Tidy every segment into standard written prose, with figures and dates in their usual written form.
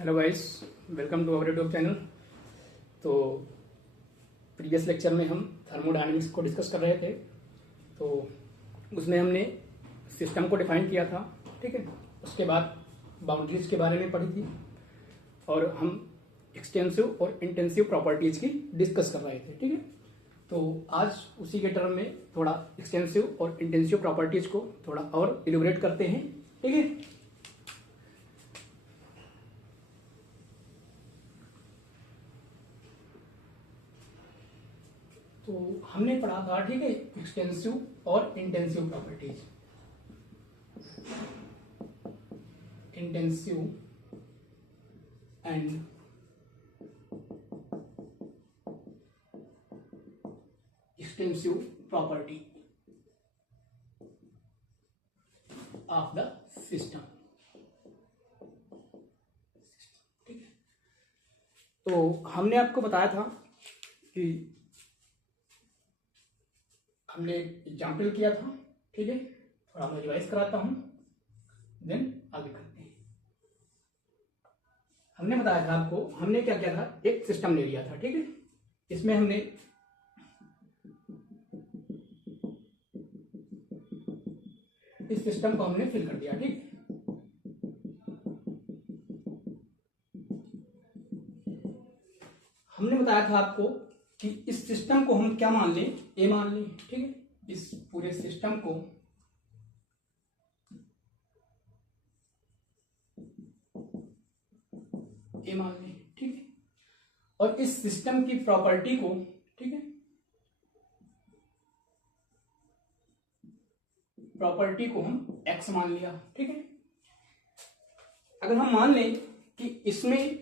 Hello guys, welcome to our YouTube channel. तो previous lecture में हम थर्मोडायनेमिक्स को डिस्कस कर रहे थे। तो उसमें हमने सिस्टम को डिफाइन किया था, ठीक है। उसके बाद बाउंड्रीज के बारे में पढ़ी थी और हम एक्सटेंसिव और इंटेंसिव प्रॉपर्टीज की डिस्कस कर रहे थे, ठीक है। तो आज उसी के टर्म में थोड़ा एक्सटेंसिव और इंटेंसिव प्रॉपर्टीज को थोड़ा और इलैबोरेट करते हैं, ठीक है। तो हमने पढ़ा था, ठीक है, एक्सटेंसिव और intensive properties. Intensive and extensive property of the system, ठीक है। तो हमने आपको बताया था कि हमने एग्जाम्पल किया था, ठीक है। थोड़ा मैं रिवाइज कराता हूं, देन आगे करते हैं। हमने बताया था आपको, हमने क्या किया था, एक सिस्टम ले लिया था, ठीक है। इसमें हमने इस सिस्टम को हमने फिल कर दिया, ठीक। हमने बताया था आपको कि इस सिस्टम को हम क्या मान लें, ए मान लें, ठीक है। इस पूरे सिस्टम को ए मान लें, ठीक है। और इस सिस्टम की प्रॉपर्टी को, ठीक है, प्रॉपर्टी को हम एक्स मान लिया, ठीक है। अगर हम मान लें कि इसमें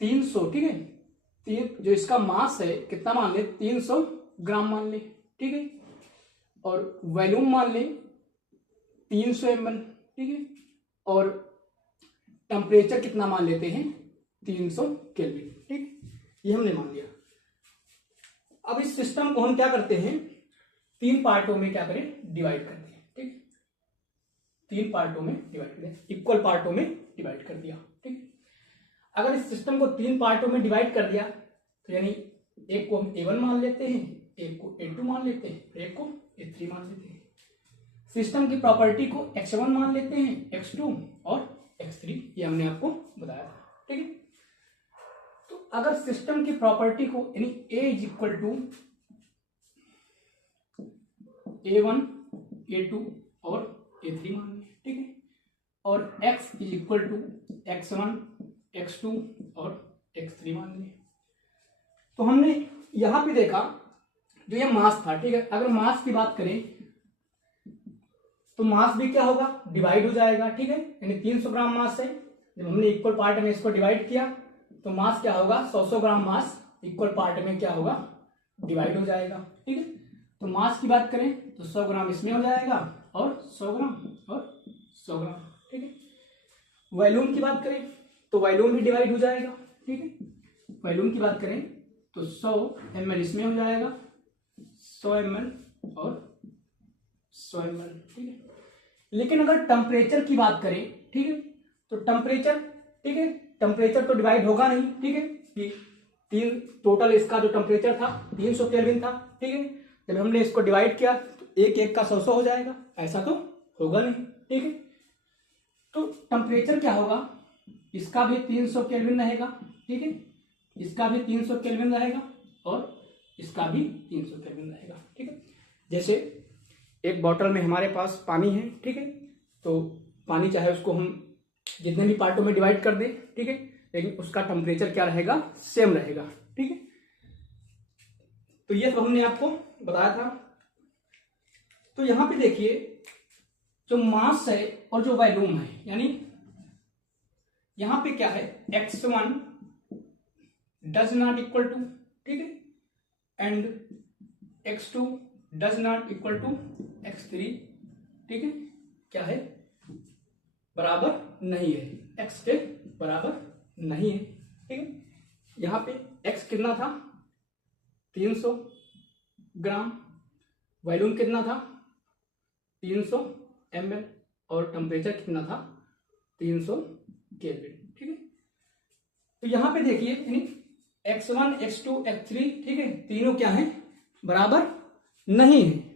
300, ठीक है, जो इसका मास है कितना मान ले, 300 ग्राम मान ले, ठीक है। और वॉल्यूम मान ले 300 ml, ठीक है। और टेम्परेचर कितना मान लेते हैं, 300 केल्विन, ठीक। ये हमने मान लिया। अब इस सिस्टम को हम क्या करते हैं, 3 पार्टों में क्या करें, डिवाइड करते हैं, ठीक। 3 पार्टों में डिवाइड करें, इक्वल पार्टों में डिवाइड कर दिया, ठीक। अगर इस सिस्टम को 3 पार्टों में डिवाइड कर दिया तो यानी एक को हम A1 मान लेते हैं, एक को A2 मान लेते हैं, एक को A3 मान लेते हैं। सिस्टम की प्रॉपर्टी को X1 मान लेते हैं, X2 और X3, ये हमने आपको बताया था, ठीक है। तो अगर सिस्टम की प्रॉपर्टी को यानी A is equal to A1, A2 और A3 मान लें, ठीक है। और X is equal to X1, X2 और X3 मान लें। तो हमने यहां पे देखा जो ये मास था, ठीक है। अगर मास की बात करें तो मास भी क्या होगा, डिवाइड हो जाएगा, ठीक है। यानी 300 ग्राम मास है, जब हमने इक्वल पार्ट में इसको डिवाइड किया तो मास क्या होगा, 100 ग्राम मास इक्वल पार्ट में क्या होगा, डिवाइड हो जाएगा, ठीक है। तो मास की बात करें तो 100 ग्राम इसमें हो जाएगा और 100 ग्राम और 100 ग्राम, ठीक है। वॉल्यूम की बात करें तो वॉल्यूम भी डिवाइड हो जाएगा, ठीक है। वॉल्यूम की बात करें तो 100 ml इसमें हो जाएगा, 100 ml और 100 ml, ठीक है। लेकिन अगर टेम्परेचर की बात करें, ठीक है, तो टेम्परेचर, ठीक है, टेम्परेचर तो डिवाइड होगा नहीं, ठीक है। कि टोटल इसका जो टेम्परेचर था 300 केल्विन था, ठीक है। जब हमने इसको डिवाइड किया तो एक एक का 100 हो जाएगा, ऐसा तो होगा नहीं, ठीक है। तो टेम्परेचर क्या होगा, इसका भी 300 केल्विन रहेगा, ठीक है। इसका भी 300 केल्विन रहेगा और इसका भी 300 केल्विन रहेगा, ठीक है। जैसे एक बॉटल में हमारे पास पानी है, ठीक है। तो पानी चाहे उसको हम जितने भी पार्टों में डिवाइड कर दें, ठीक है, लेकिन उसका टेम्परेचर क्या रहेगा, सेम रहेगा, ठीक है। तो ये सब हमने आपको बताया था। तो यहां पे देखिए जो मास है और जो वॉल्यूम है, यानी यहां पे क्या है, X1 does not equal to, ठीक है, and X2 does not equal to X3, ठीक है, क्या है, बराबर नहीं है, X के बराबर नहीं है, ठीक है। यहां पे X कितना था, 300 ग्राम, वॉल्यूम कितना था, 300 ml और टेम्परेचर कितना था, 300 केल्विन, ठीक है। तो यहां पे देखिए यानी x1 x2 x3, ठीक है, तीनों क्या है, बराबर नहीं है।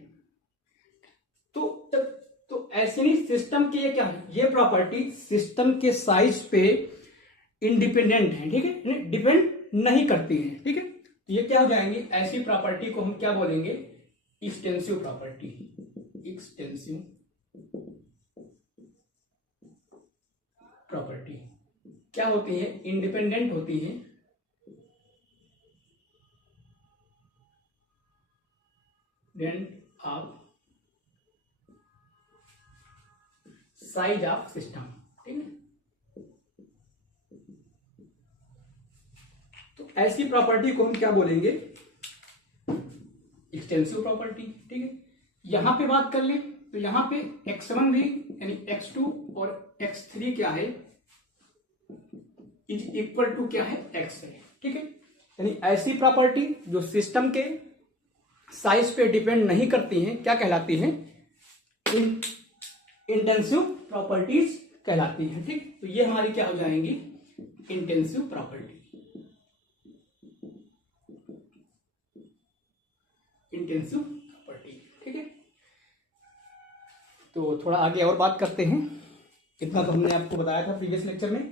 तो ऐसे नहीं, सिस्टम की ये क्या है, ये प्रॉपर्टी सिस्टम के साइज पे इंडिपेंडेंट है, ठीक है, डिपेंड नहीं करती है, ठीक है। तो ये क्या हो जाएंगी, ऐसी प्रॉपर्टी को हम क्या बोलेंगे, एक्सटेंसिव प्रॉपर्टी। एक्सटेंसिव प्रॉपर्टी क्या होती है, इंडिपेंडेंट होती है ऑफ साइज ऑफ सिस्टम, ठीक है। तो ऐसी प्रॉपर्टी को हम क्या बोलेंगे, एक्सटेंसिव प्रॉपर्टी, ठीक है। यहां पे बात कर लें तो यहां पे x1 भी यानी x2 और x3 क्या है, इज इक्वल टू क्या है, x है, ठीक है। यानी ऐसी प्रॉपर्टी जो सिस्टम के साइज पे डिपेंड नहीं करती हैं, क्या कहलाती हैं, इंटेंसिव प्रॉपर्टीज कहलाती हैं, ठीक। तो ये हमारी क्या हो जाएंगी, इंटेंसिव प्रॉपर्टी। इंटेंसिव प्रॉपर्टी, ठीक है। तो थोड़ा आगे और बात करते हैं, इतना तो हमने आपको बताया था प्रीवियस लेक्चर में।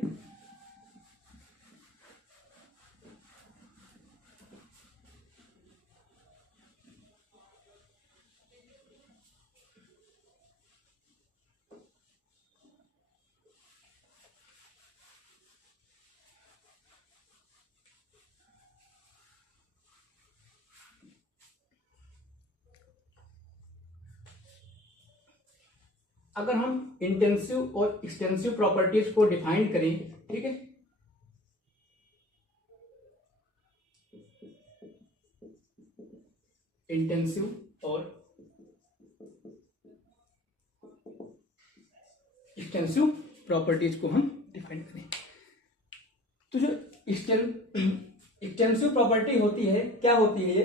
अगर हम इंटेंसिव और एक्सटेंसिव प्रॉपर्टीज को डिफाइन करें, ठीक है, इंटेंसिव और एक्सटेंसिव प्रॉपर्टीज को हम डिफाइन करें, तो जो एक्सटेंसिव प्रॉपर्टी होती है, क्या होती है,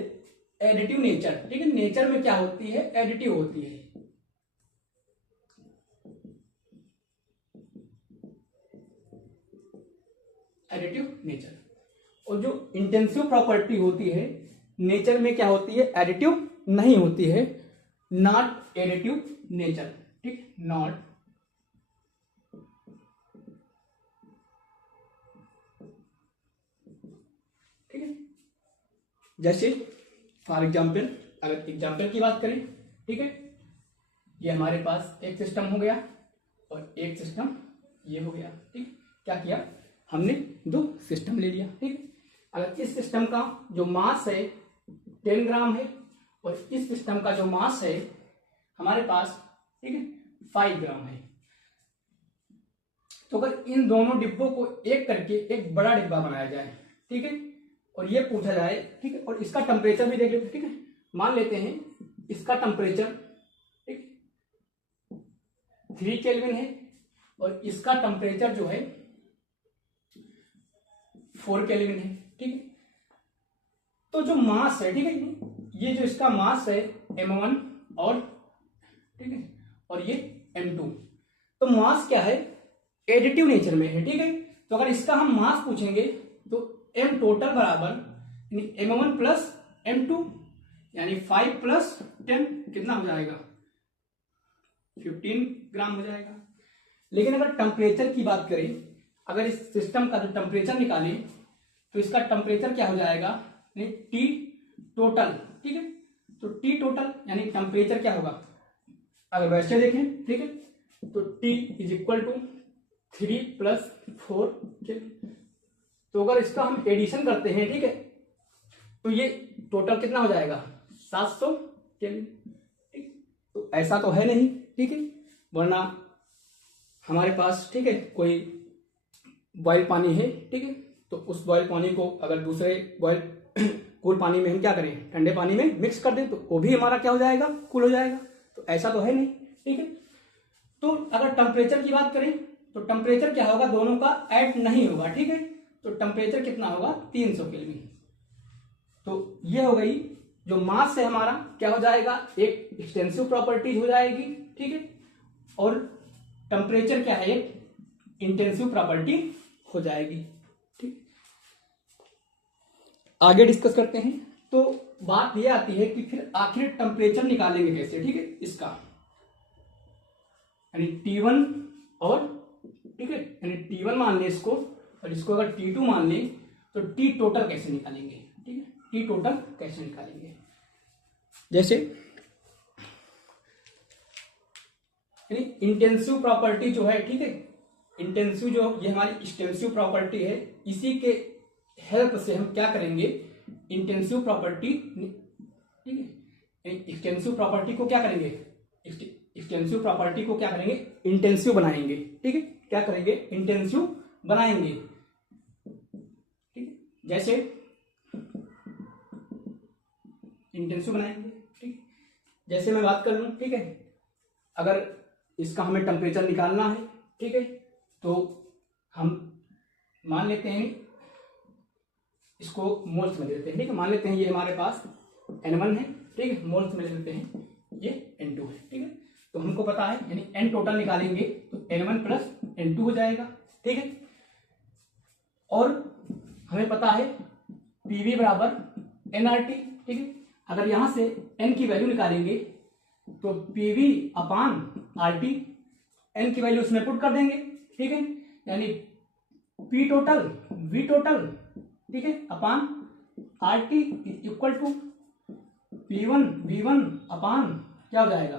एडिटिव नेचर, ठीक है। नेचर में क्या होती है, एडिटिव होती है। Additive nature. और जो इंटेंसिव प्रॉपर्टी होती है, नेचर में क्या होती है, एडिटिव नहीं होती है, नॉट एडिटिव नेचर, ठीक, नॉट ठीक है। जैसे फॉर एग्जाम्पल, अगर एग्जाम्पल की बात करें, ठीक है, ये हमारे पास एक सिस्टम हो गया और एक सिस्टम ये हो गया, ठीक। क्या किया हमने, दो सिस्टम ले लिया, ठीक है। अगर इस सिस्टम का जो मास है 10 ग्राम है और इस सिस्टम का जो मास है हमारे पास, ठीक है, 5 ग्राम है, तो अगर इन दोनों डिब्बों को एक करके एक बड़ा डिब्बा बनाया जाए, ठीक है, और ये पूछा जाए, ठीक है, और इसका टेम्परेचर भी देख लेते, ठीक है, मान लेते हैं इसका टेम्परेचर, ठीक, 3 केल्विन है और इसका टेम्परेचर जो है 4 केल्विन है, ठीक है। तो जो मास है, ठीक है, ये जो इसका मास है m1 और, ठीक है, और ये m2, तो मास क्या है, एडिटिव नेचर में है, ठीक है। तो अगर इसका हम मास पूछेंगे तो m टोटल बराबर यानी m1 प्लस m2 यानी 5 प्लस 10 कितना हो जाएगा, 15 ग्राम हो जाएगा। लेकिन अगर टेम्परेचर की बात करें, अगर इस सिस्टम का जो टेम्परेचर निकालें तो इसका टेम्परेचर क्या हो जाएगा, टी टोटल, ठीक है। तो टी टोटल यानी टेम्परेचर क्या होगा, अगर वैसे देखें, ठीक है, तो T is equal to 3 plus 4 kelvin. तो अगर इसका हम एडिशन करते हैं, ठीक है, तो ये टोटल कितना हो जाएगा, 700 केल्विन, ठीक। तो ऐसा तो है नहीं, ठीक है, वरना हमारे पास, ठीक है, कोई बॉयल पानी है, ठीक है, तो उस बॉयल पानी को अगर दूसरे बॉयल कूल पानी में हम क्या करें, ठंडे पानी में मिक्स कर दें, तो वो भी हमारा क्या हो जाएगा, कूल हो जाएगा। तो ऐसा तो है नहीं, ठीक है। तो अगर टेम्परेचर की बात करें तो टेम्परेचर क्या होगा, दोनों का ऐड नहीं होगा, ठीक है। तो टेम्परेचर कितना होगा, 300 केल्विन। तो ये हो गई जो मास है हमारा, क्या हो जाएगा, एक एक्सटेंसिव प्रॉपर्टीज हो जाएगी, ठीक है, और टेम्परेचर क्या है, एक इंटेंसिव प्रॉपर्टी हो जाएगी, ठीक। आगे डिस्कस करते हैं। तो बात ये आती है कि फिर आखिर टेम्परेचर निकालेंगे कैसे, ठीक है, इसका यानी T1 और, ठीक है, यानी T1 मान लें इसको, और इसको अगर T2 मान लें तो T टोटल कैसे निकालेंगे, ठीक है, T टोटल कैसे निकालेंगे। जैसे यानी इंटेंसिव प्रॉपर्टी जो है, ठीक है, इंटेंसिव जो ये हमारी एक्सटेंसिव प्रॉपर्टी है, इसी के हेल्प से हम क्या करेंगे, इंटेंसिव प्रॉपर्टी, ठीक है, एक्सटेंसिव प्रॉपर्टी को क्या करेंगे, एक्सटेंसिव प्रॉपर्टी को क्या करेंगे, इंटेंसिव बनाएंगे, ठीक है, क्या करेंगे, इंटेंसिव बनाएंगे, ठीक है, जैसे इंटेंसिव बनाएंगे, ठीक, जैसे मैं बात कर लूं, ठीक है, अगर इसका हमें टेम्परेचर निकालना है, ठीक है, तो हम मान लेते हैं इसको मोल्स में ले लेते हैं, ठीक है, मान लेते हैं ये हमारे पास N1 है, ठीक है, मोल्स में ले लेते हैं ये N2 है, ठीक है, तो हमको पता है यानी N टोटल निकालेंगे तो N1 प्लस N2 हो जाएगा, ठीक है, और हमें पता है PV बराबर nRT, ठीक है, अगर यहां से N की वैल्यू निकालेंगे तो PV अपान RT, N की वैल्यू उसमें पुट कर देंगे, ठीक है, यानी P टोटल V टोटल, ठीक है, upon RT equal to P1 V1 upon क्या हो जाएगा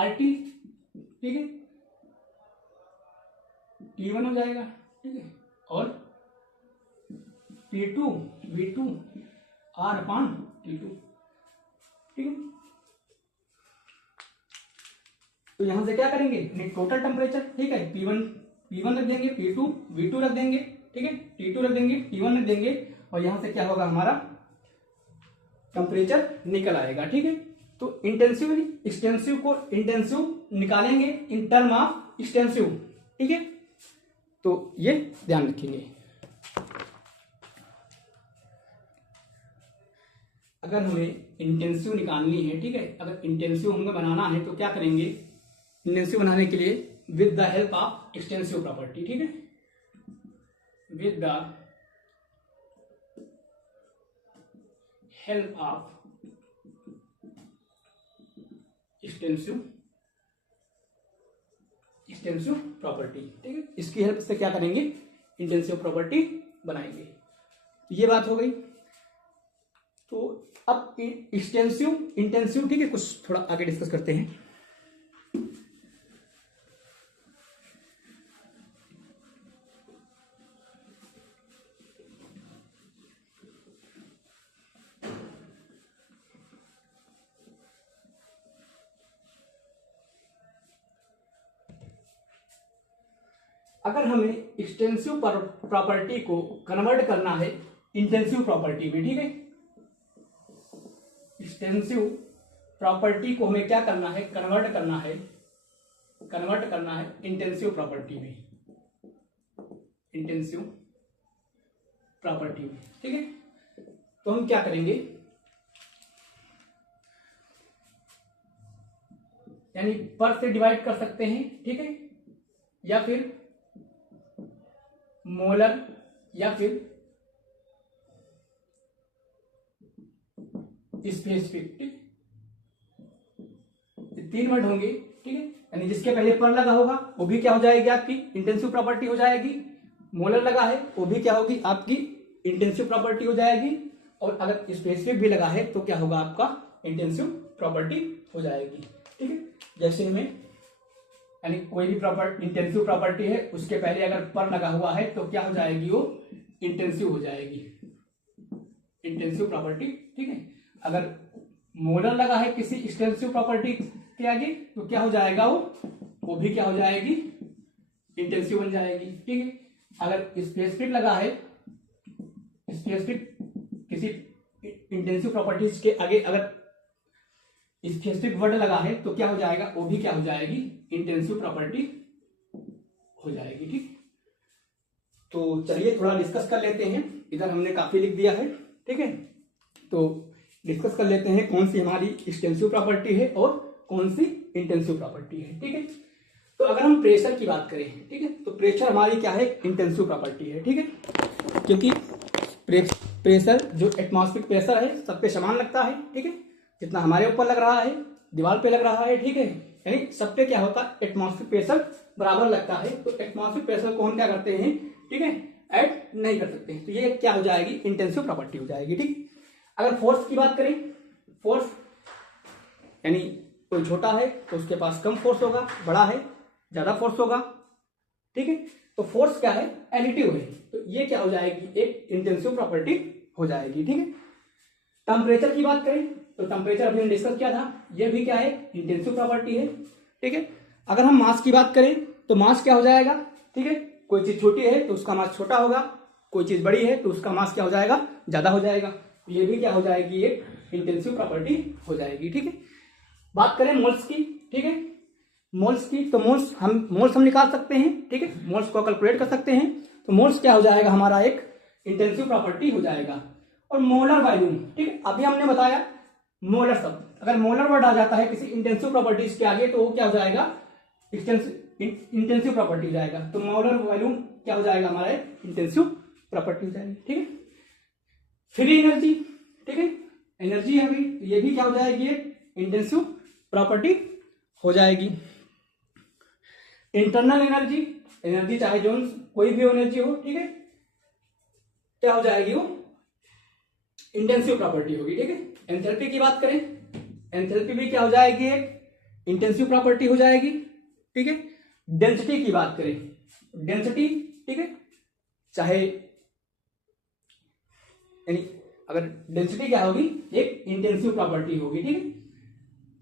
RT, ठीक है, T1 हो जाएगा, ठीक है, और P2 V2 R अपान T2, ठीक है, तो यहां से क्या करेंगे, टोटल टेम्परेचर, ठीक है, P1 रख देंगे, P2 V2 रख देंगे, ठीक है, T2 रख देंगे, T1 रख देंगे, और यहां से क्या होगा, हमारा टेम्परेचर निकल आएगा, ठीक है। तो इंटेंसिव एक्सटेंसिव को इंटेंसिव निकालेंगे इन टर्म ऑफ एक्सटेंसिव, ठीक है, तो ये ध्यान रखेंगे। अगर हमें इंटेंसिव निकालनी है, ठीक है, अगर इंटेंसिव हमें बनाना है तो क्या करेंगे, इंटेंसिव बनाने के लिए with the help of extensive property, ठीक है, with the help of extensive property, ठीक है, इसकी हेल्प से क्या करेंगे, इंटेंसिव प्रॉपर्टी बनाएंगे। ये बात हो गई। तो अब एक्सटेंसिव इंटेंसिव, ठीक है, कुछ थोड़ा आगे डिस्कस करते हैं। अगर हमें एक्सटेंसिव प्रॉपर्टी को कन्वर्ट करना है इंटेंसिव प्रॉपर्टी में, ठीक है, एक्सटेंसिव प्रॉपर्टी को हमें क्या करना है, कन्वर्ट करना है इंटेंसिव प्रॉपर्टी में, इंटेंसिव प्रॉपर्टी में, ठीक है, तो हम क्या करेंगे, यानी पर से डिवाइड कर सकते हैं, ठीक है, या फिर मोलर, या फिर स्पेसिफिक, ठीक, तीन वर्ड होंगे, ठीक है, यानी जिसके पहले पर लगा होगा वो भी क्या हो जाएगी, आपकी इंटेंसिव प्रॉपर्टी हो जाएगी, मोलर लगा है वो भी क्या होगी, आपकी इंटेंसिव प्रॉपर्टी हो जाएगी, और अगर स्पेसिफिक भी लगा है तो क्या होगा, आपका इंटेंसिव प्रॉपर्टी हो जाएगी, ठीक है। जैसे हमें यानी कोई भी इंटेंसिव प्रॉपर्टी है उसके पहले अगर पर लगा हुआ है तो क्या हो जाएगी, वो इंटेंसिव हो जाएगी, इंटेंसिव प्रॉपर्टी, ठीक है। अगर मोलर लगा है किसी एक्सटेंसिव प्रॉपर्टी के आगे तो क्या हो जाएगा, वो भी क्या हो जाएगी, इंटेंसिव बन जाएगी, ठीक है। अगर स्पेसिफिक लगा है, स्पेसिफिक किसी इंटेंसिव प्रॉपर्टीज के आगे अगर स्पेसिफिक वर्ड लगा है तो क्या हो जाएगा, वो भी क्या हो जाएगी, इंटेंसिव प्रॉपर्टी हो जाएगी, ठीक। तो चलिए थोड़ा डिस्कस कर लेते हैं, इधर हमने काफी लिख दिया है, ठीक है, तो डिस्कस कर लेते हैं कौन सी हमारी एक्सटेंसिव प्रॉपर्टी है और कौन सी इंटेंसिव प्रॉपर्टी है, ठीक है। तो अगर हम प्रेशर की बात करें, ठीक है, तो प्रेशर हमारी क्या है, इंटेंसिव प्रॉपर्टी है, ठीक है, क्योंकि प्रेशर जो एटमॉस्फेरिक प्रेशर है सब पे समान लगता है, ठीक है, जितना हमारे ऊपर लग रहा है, दीवार पे लग रहा है, ठीक है, यानी सब पे क्या होता है, एटमॉस्फेरिक प्रेशर बराबर लगता है। तो एटमॉस्फेरिक प्रेशर को हम क्या करते हैं, ठीक है, ऐड नहीं कर सकते हैं। तो ये क्या हो जाएगी, इंटेंसिव प्रॉपर्टी हो जाएगी, ठीक। अगर फोर्स की बात करें, फोर्स यानी कोई छोटा है तो उसके पास कम फोर्स होगा, बड़ा है ज्यादा फोर्स होगा, ठीक है। तो फोर्स क्या है, एडिटिव है, तो ये क्या हो जाएगी, एक इंटेंसिव प्रॉपर्टी हो जाएगी, ठीक है। टेम्परेचर की बात करें तो टेम्परेचर अभी हमने डिस्कस किया था, ये भी क्या है, इंटेंसिव प्रॉपर्टी है, ठीक है। अगर हम मास की बात करें तो मास क्या हो जाएगा, ठीक है, कोई चीज छोटी है तो उसका मास छोटा होगा, कोई चीज बड़ी है तो उसका मास क्या हो जाएगा, ज्यादा हो जाएगा। ये भी क्या हो जाएगी, एक इंटेंसिव प्रॉपर्टी हो जाएगी, ठीक है। बात करें मोल्स की, ठीक है, मोल्स की, तो मोल्स हम निकाल सकते हैं, ठीक है, मोल्स को कैलकुलेट कर सकते हैं। तो मोल्स क्या हो जाएगा, हमारा एक इंटेंसिव प्रॉपर्टी हो जाएगा। और मोलर वॉल्यूम, ठीक है, अभी हमने बताया मोलर शब्द, अगर मोलर वर्ड आ जाता है किसी इंटेंसिव प्रॉपर्टीज के आगे तो वो क्या हो जाएगा, इंटेंसिव प्रॉपर्टी हो जाएगा। तो मोलर वॉल्यूम क्या हो जाएगा, हमारा इंटेंसिव प्रॉपर्टी हो जाएगी, ठीक है। फ्री एनर्जी, ठीक है, एनर्जी है अभी, ये भी क्या हो जाएगी, इंटेंसिव प्रॉपर्टी हो जाएगी। इंटरनल एनर्जी, एनर्जी चाहे जो कोई भी एनर्जी हो, ठीक है, क्या हो जाएगी, वो इंटेंसिव प्रॉपर्टी होगी, ठीक है। एंथैल्पी की बात करें, एंथैल्पी भी क्या हो जाएगी, एक इंटेंसिव प्रॉपर्टी हो जाएगी, ठीक है। डेंसिटी की बात करें, डेंसिटी, ठीक है, चाहे यानी अगर डेंसिटी क्या होगी, एक इंटेंसिव प्रॉपर्टी होगी, ठीक है।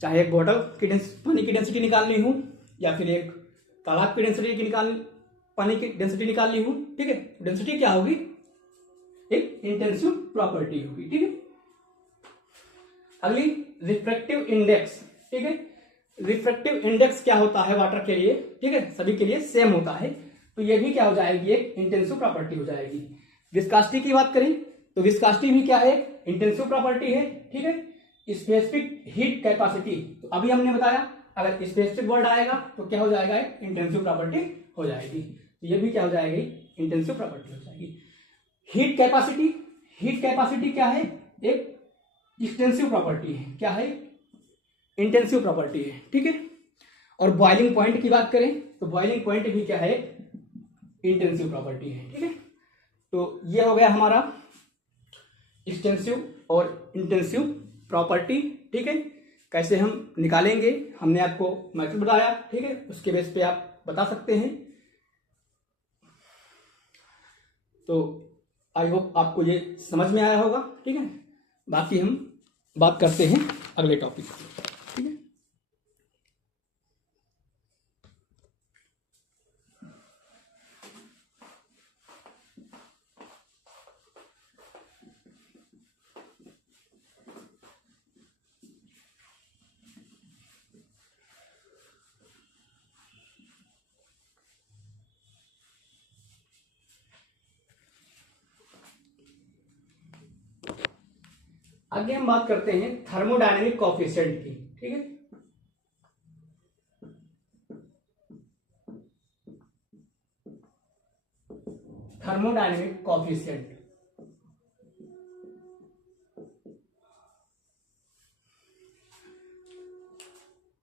चाहे एक बॉटल की पानी की डेंसिटी निकालनी हो या फिर एक तालाब की डेंसिटी पानी की डेंसिटी निकालनी हो, ठीक है, डेंसिटी क्या होगी, एक इंटेंसिव प्रॉपर्टी होगी, ठीक है। अगली रिफ्रैक्टिव इंडेक्स, ठीक है, रिफ्रैक्टिव इंडेक्स क्या होता है वाटर के लिए, ठीक है, सभी के लिए सेम होता है। तो ये भी क्या हो जाएगी, एक इंटेंसिव प्रॉपर्टी हो जाएगी। विस्कोसिटी की बात करें तो विस्कोसिटी भी क्या है, इंटेंसिव प्रॉपर्टी है, ठीक है। स्पेसिफिक हीट कैपेसिटी, तो अभी हमने बताया अगर स्पेसिफिक वर्ड आएगा तो क्या हो जाएगा, एक इंटेंसिव प्रॉपर्टी हो जाएगी। तो ये भी क्या हो जाएगी, इंटेंसिव प्रॉपर्टी हो जाएगी। हीट कैपेसिटी, हीट कैपेसिटी क्या है, एक एक्सटेंसिव प्रॉपर्टी है, क्या है, इंटेंसिव प्रॉपर्टी है, ठीक है। और बॉइलिंग पॉइंट की बात करें तो बॉइलिंग पॉइंट भी क्या है, इंटेंसिव प्रॉपर्टी है, ठीक है। तो ये हो गया हमारा एक्सटेंसिव और इंटेंसिव प्रॉपर्टी, ठीक है। कैसे हम निकालेंगे हमने आपको मेथड बताया, ठीक है, उसके बेस पे आप बता सकते हैं। तो आई होप आपको ये समझ में आया होगा, ठीक है। बाकी हम बात करते हैं अगले टॉपिक, ठीक है। आगे हम बात करते हैं थर्मोडायनेमिक कोएफिशिएंट की, ठीक है। थर्मोडायनेमिक कोएफिशिएंट,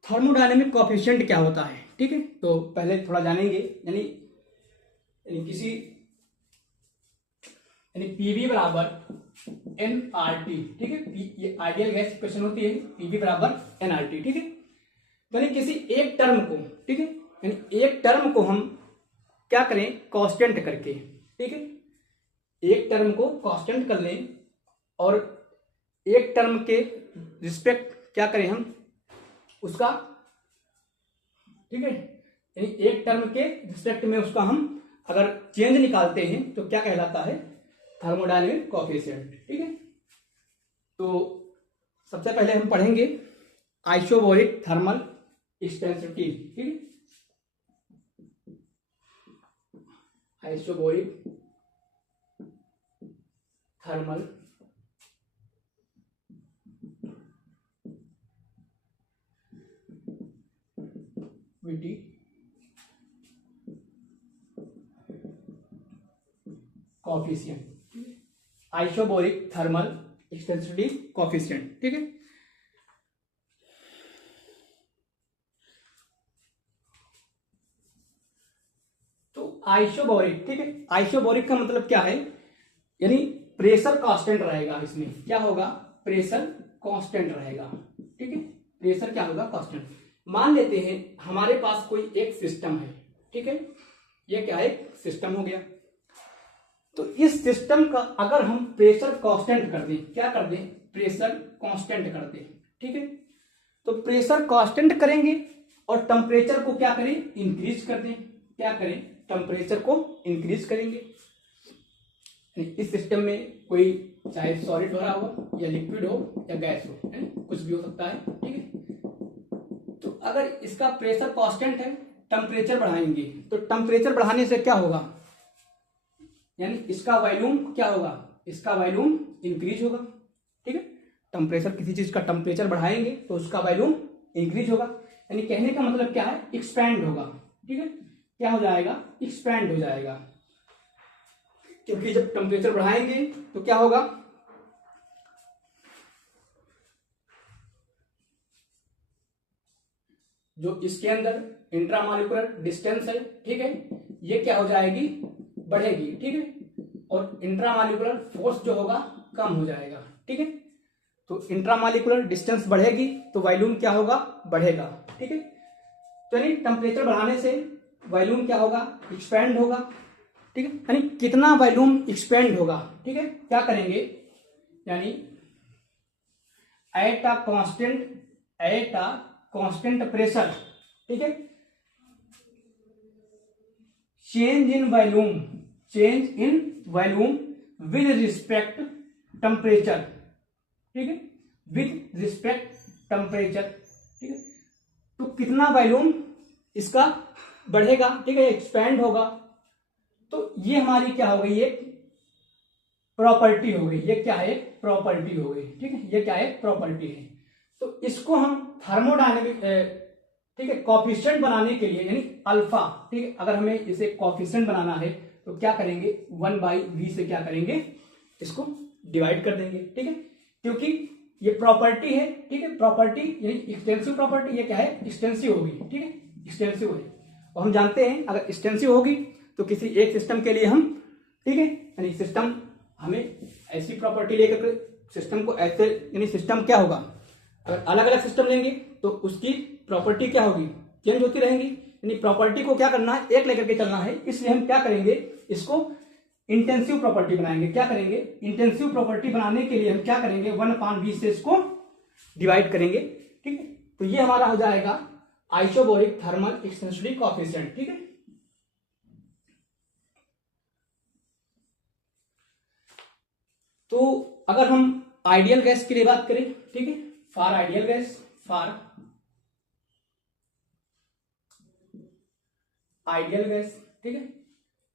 थर्मोडायनेमिक कोएफिशिएंट क्या होता है, ठीक है। तो पहले थोड़ा जानेंगे, यानी किसी यानी पीवी बराबर एनआरटी, ठीक है, ये आइडियल गैस इक्वेशन होती है, पीवी बराबर एनआरटी, ठीक है। यानी किसी एक टर्म को, ठीक है, यानी एक टर्म को हम क्या करें, कांस्टेंट करके, ठीक है, एक टर्म को कांस्टेंट कर लें और एक टर्म के रिस्पेक्ट क्या करें हम उसका, ठीक है, यानी एक टर्म के रिस्पेक्ट में उसका हम अगर चेंज निकालते हैं तो क्या कहलाता है, थर्मोडायनेमिक कोएफिशिएंट, ठीक है। तो सबसे पहले हम पढ़ेंगे आइसोबैरिक थर्मल एक्सपेंसिविटी, ठीक है, आइसोबैरिक थर्मल विटी coefficient, isobaric thermal expansivity coefficient, ठीक है। तो आइसोबोरिक, ठीक है, आइसोबोरिक का मतलब क्या है, यानी प्रेशर कांस्टेंट रहेगा, इसमें क्या होगा, प्रेशर कांस्टेंट रहेगा, ठीक है, प्रेशर क्या होगा, कांस्टेंट। मान लेते हैं हमारे पास कोई एक सिस्टम है, ठीक है, ये क्या है, सिस्टम हो गया। तो इस सिस्टम का अगर हम प्रेशर कांस्टेंट कर दें, क्या कर दें, प्रेशर कांस्टेंट कर दें, ठीक है। तो प्रेशर कांस्टेंट करेंगे और टेम्परेचर को क्या करें, इंक्रीज कर दें, क्या करें, टेम्परेचर को इंक्रीज करेंगे। इस सिस्टम में कोई चाहे सॉलिड भरा हो या लिक्विड हो या गैस हो, है कुछ भी हो सकता है, ठीक है। तो अगर इसका प्रेशर कांस्टेंट है, टेम्परेचर बढ़ाएंगे, तो टेम्परेचर बढ़ाने से क्या होगा, यानी इसका वॉल्यूम क्या होगा, इसका वॉल्यूम इंक्रीज होगा, ठीक है। टेम्परेचर, किसी चीज का टेम्परेचर बढ़ाएंगे तो उसका वॉल्यूम इंक्रीज होगा, यानी कहने का मतलब क्या है, एक्सपैंड होगा, ठीक है, क्या हो जाएगा, एक्सपैंड हो जाएगा। क्योंकि जब टेम्परेचर बढ़ाएंगे तो क्या होगा, जो इसके अंदर इंट्रामॉलिक्यूलर डिस्टेंस है, ठीक है, ये क्या हो जाएगी, बढ़ेगी, ठीक है, और इंट्रामॉलिक्यूलर फोर्स जो होगा कम हो जाएगा, ठीक है। तो इंट्रामॉलिक्यूलर डिस्टेंस बढ़ेगी तो वॉल्यूम क्या होगा, बढ़ेगा, ठीक है। तो यानी टेम्परेचर बढ़ाने से वॉल्यूम क्या होगा, एक्सपैंड होगा, ठीक है। यानी कितना वॉल्यूम एक्सपेंड होगा, ठीक है, क्या करेंगे, यानी एट अ कांस्टेंट प्रेशर, ठीक है, change in volume with respect temperature, ठीक है, विद रिस्पेक्ट टेम्परेचर, ठीक है। तो कितना वॉल्यूम इसका बढ़ेगा, ठीक है, एक्सपैंड होगा। तो ये हमारी क्या हो गई, एक प्रॉपर्टी हो गई, ये क्या है, प्रॉपर्टी हो गई, ठीक है, ये क्या है, प्रॉपर्टी है। तो इसको हम थर्मोडायनेमिक, ठीक है, कोफिशिएंट बनाने के लिए, यानी अल्फा, ठीक है, अगर हमें इसे कोफिशिएंट बनाना है तो क्या करेंगे, 1/v से क्या करेंगे, इसको डिवाइड कर देंगे, ठीक है, क्योंकि ये प्रॉपर्टी है, ठीक है, प्रॉपर्टी यानी एक्सटेंसिव प्रॉपर्टी, ये क्या है, एक्सटेंसिव होगी, ठीक है, एक्सटेंसिव है। और हम जानते हैं अगर एक्सटेंसिव होगी तो किसी एक सिस्टम के लिए हम, ठीक है, यानी सिस्टम हमें ऐसी प्रॉपर्टी लेकर, सिस्टम को ऐसे, यानी सिस्टम क्या होगा, अगर अलग अलग सिस्टम लेंगे तो उसकी प्रॉपर्टी क्या होगी, चेंज होती रहेंगी, यानी प्रॉपर्टी को क्या करना है, एक लेकर के चलना है। इसलिए हम क्या करेंगे, इसको इंटेंसिव प्रॉपर्टी बनाएंगे, क्या करेंगे, इंटेंसिव प्रॉपर्टी बनाने के लिए हम क्या करेंगे, 1/v से इसको डिवाइड करेंगे, ठीक है। तो ये हमारा हो जाएगा आइसोबोरिक थर्मल एक्सटेंसिटी कोएफिशिएंट, ठीक है। तो अगर हम आइडियल गैस के लिए बात करें, ठीक है, for ideal gas, for ideal gas, ठीक है,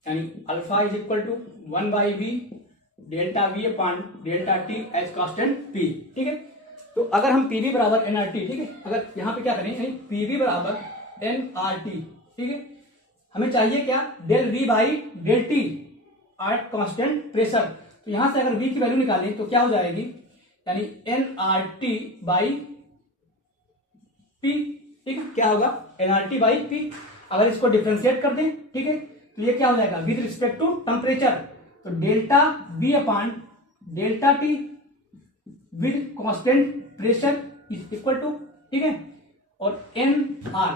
यानी alpha is equal to 1/v delta v upon delta t as constant p, ठीक है। तो अगर हम pv बराबर nRT, ठीक है, अगर यहां पे क्या करें, यानी pv बराबर nRT, ठीक है, हमें चाहिए क्या, del v by del t at constant pressure. तो यहां से अगर v की वैल्यू निकालें तो क्या हो जाएगी, यानी nRT बाई p, ठीक है, क्या होगा, nRT बाई p। अगर इसको डिफ्रेंशिएट कर दें, ठीक है, तो ये क्या हो जाएगा, विद रिस्पेक्ट टू टेम्परेचर, तो delta v upon delta t with constant pressure is equal to, ठीक है, और nr,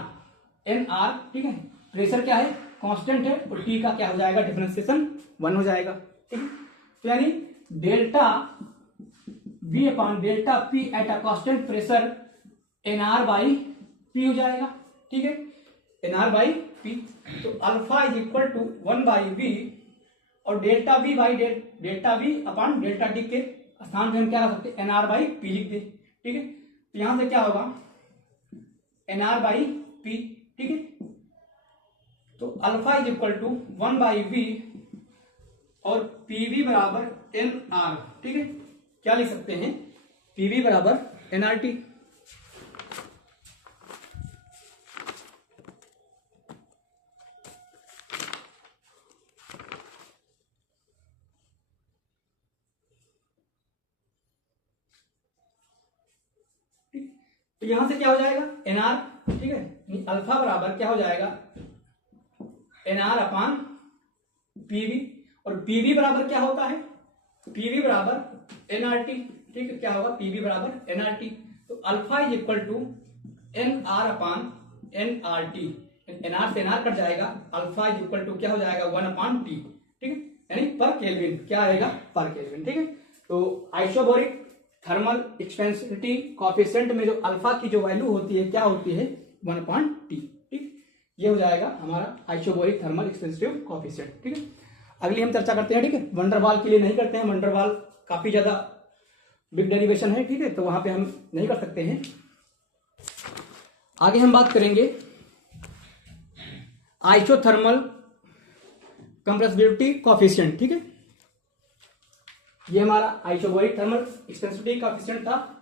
ठीक है, प्रेशर क्या है, कांस्टेंट है, और t का क्या हो जाएगा, डिफरेंशिएशन 1 हो जाएगा, ठीक है। तो यानी delta v upon delta p at a constant pressure nr by p हो जाएगा, ठीक है, nr बाई p। तो alpha is equal to 1/v और delta v by delta v upon delta t के स्थान पे हम क्या कर सकते हैं, nr बाई p लिख दे, ठीक है। तो यहां से क्या होगा, nr बाई p, ठीक है। तो alpha is equal to 1/v और pv बराबर nr, ठीक है, क्या लिख सकते हैं, pv बराबर nRT। तो यहां से क्या हो जाएगा एनआर, ठीक है, अल्फा बराबर क्या हो जाएगा एनआर अपान पीवी, और पीवी बराबर क्या होता है, पीवी बराबर एनआरटी, ठीक है, क्या होगा पीवी बराबर एनआरटी। तो alpha is equal to N R upon N R T, NR से एनआर कट जाएगा, अल्फा इज इक्वल टू क्या हो जाएगा 1 अपान टी, ठीक है, यानी पर केल्विन, क्या आएगा पर केल्विन, ठीक है। तो आइसोबैरिक थर्मल एक्सपेंसिविटी कोएफिशिएंट में जो अल्फा की जो वैल्यू होती है क्या होती है 1 अपान टी, ठीक, ये हो जाएगा हमारा आइसोबैरिक थर्मल एक्सपेंसिव कोएफिशिएंट, ठीक है। अगली हम चर्चा करते हैं, ठीक है, वंडरवाल के लिए नहीं करते हैं, वंडरवाल काफी ज्यादा बिग डेरिवेशन है, ठीक है, तो वहां पे हम नहीं कर सकते हैं। आगे हम बात करेंगे आइसोथर्मल कंप्रेसिबिलिटी कोएफिशिएंट, ठीक है, ये हमारा आइसोबैरिक थर्मल एक्सपेंसिविटी कोएफिशिएंट था।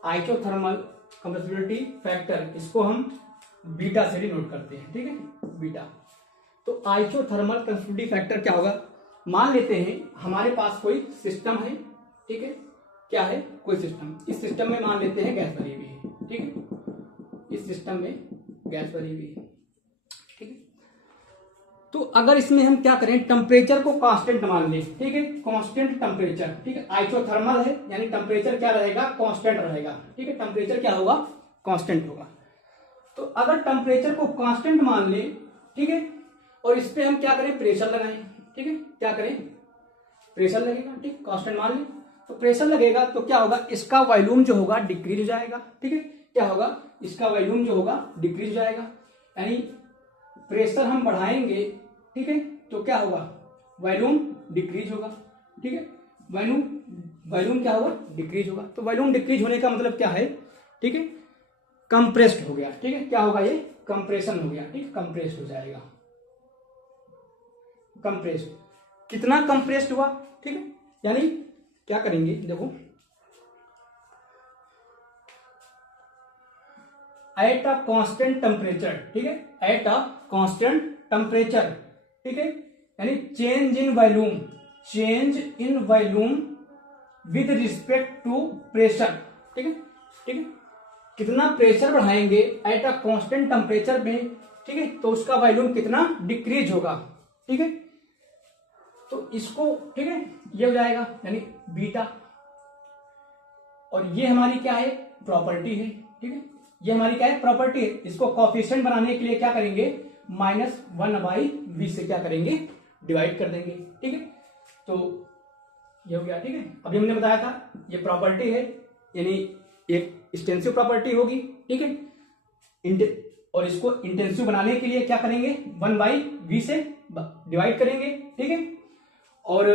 आइसोथर्मल कंप्रेसिबिलिटी फैक्टर, इसको हम बीटा से डिनोट करते हैं, ठीक है, बीटा। तो आइसोथर्मल कंप्रेसिबिलिटी फैक्टर क्या होगा, मान लेते हैं हमारे पास कोई सिस्टम है, ठीक है, क्या है कोई सिस्टम, इस सिस्टम में मान लेते हैं गैस भरी हुई है, ठीक है, इस सिस्टम में गैस भरी हुई है, ठीक है। तो अगर इसमें हम क्या करें टेम्परेचर को कांस्टेंट मान लें, ठीक है, कांस्टेंट टेम्परेचर, ठीक है, आइसोथर्मल है यानी टेम्परेचर क्या रहेगा कांस्टेंट रहेगा, ठीक है, टेम्परेचर क्या होगा कांस्टेंट होगा। तो अगर टेम्परेचर को कांस्टेंट मान लें, ठीक है, और इस पे हम क्या करें प्रेशर लगाएं, ठीक है, क्या करें प्रेशर लगेगा, ठीक, कांस्टेंट मान लें, तो प्रेशर लगेगा तो क्या होगा इसका वॉल्यूम जो होगा डिक्रीज हो जाएगा, ठीक है, क्या होगा इसका वॉल्यूम जो होगा डिक्रीज हो जाएगा, यानी प्रेशर हम बढ़ाएंगे, ठीक है, तो क्या होगा वॉल्यूम डिक्रीज होगा, ठीक है, वॉल्यूम क्या होगा डिक्रीज होगा। तो वॉल्यूम डिक्रीज होने का मतलब क्या है, ठीक है, कंप्रेस्ड हो गया, ठीक है, क्या होगा ये कंप्रेशन हो गया, ठीक, कंप्रेस्ड हो जाएगा, कंप्रेस्ड, कितना कंप्रेस्ड हुआ, ठीक है, यानी क्या करेंगे देखो एट अ कांस्टेंट टेम्परेचर, ठीक है, एट अ कांस्टेंट टेम्परेचर, ठीक है, यानी change in volume with respect to pressure, ठीक है, ठीक है, कितना प्रेशर बढ़ाएंगे एट अ कांस्टेंट टेम्परेचर में, ठीक है, तो उसका वॉल्यूम कितना डिक्रीज होगा, ठीक है, तो इसको, ठीक है, ये हो जाएगा यानी बीटा, और ये हमारी क्या है प्रॉपर्टी है, ठीक है, ये हमारी क्या है प्रॉपर्टी है। इसको कोएफिशिएंट बनाने के लिए क्या करेंगे -1/v से क्या करेंगे डिवाइड कर देंगे, ठीक है, तो ये हो गया, ठीक है। अभी हमने बताया था ये प्रॉपर्टी है यानी एक एक्सटेंसिव प्रॉपर्टी होगी, ठीक है, और इसको इंटेंसिव बनाने के लिए क्या करेंगे 1/v से डिवाइड करेंगे, ठीक है, और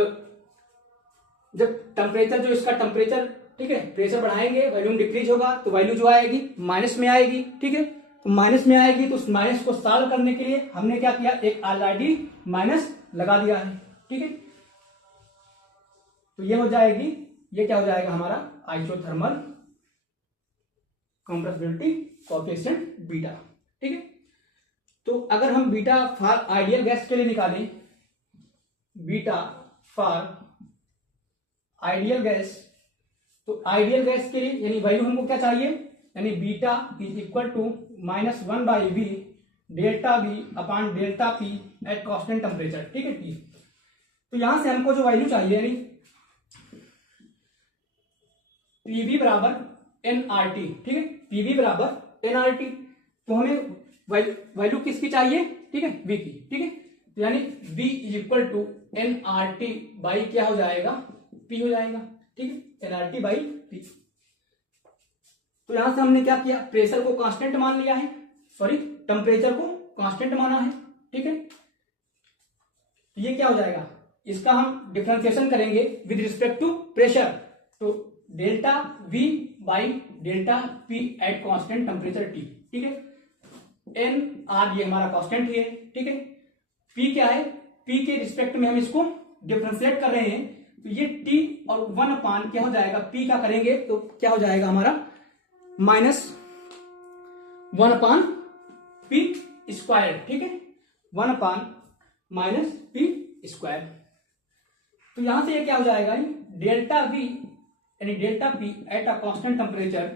जब टेम्परेचर जो इसका टेम्परेचर, ठीक है, प्रेशर बढ़ाएंगे वॉल्यूम डिक्रीज होगा तो वैल्यू जो आएगी माइनस में आएगी, ठीक है, तो माइनस में आएगी तो उस माइनस को सॉल्व करने के लिए हमने क्या किया एक ऑलरेडी माइनस लगा दिया है, ठीक है, तो ये हो जाएगी, ये क्या हो जाएगा हमारा आइसोथर्मल कंप्रेसिबिलिटी कोएफिशिएंट बीटा, ठीक है। तो अगर हम बीटा फॉर आइडियल गैस के लिए निकालें, बीटा फॉर आइडियल गैस, तो आइडियल गैस के लिए यानी वैल्यू हमको क्या चाहिए यानी beta is equal to -1/v delta v upon delta p at constant temperature, ठीक है, t। तो यहां से हमको जो वैल्यू चाहिए यानी pv बराबर nRT, ठीक है, pv बराबर nRT, तो हमें वैल्यू किसकी चाहिए, ठीक है, v की, ठीक है, तो यानी v is equal to nRT by क्या हो जाएगा p हो जाएगा, ठीक है, nRT बाई p। तो यहां से हमने क्या किया प्रेशर को कांस्टेंट मान लिया है, सॉरी टेम्परेचर को कांस्टेंट माना है, ठीक है, तो ये क्या हो जाएगा, इसका हम डिफरेंशिएशन करेंगे विद रिस्पेक्ट टू प्रेशर, तो delta we by delta P at constant temperature T, ठीक है। एन आर ये हमारा कांस्टेंट ही है, ठीक है। पी क्या है, पी के रिस्पेक्ट में हम इसको डिफरेंशिएट कर रहे हैं, तो ये टी और 1 क्या हो जाएगा, पी का करेंगे तो क्या हो जाएगा हमारा -1 पी स्क्वायर, ठीक है। 1 पी स्क्वायर, तो यहां से ये क्या हो जाएगा, डेल्टा वी यानी delta P eight a constant temperature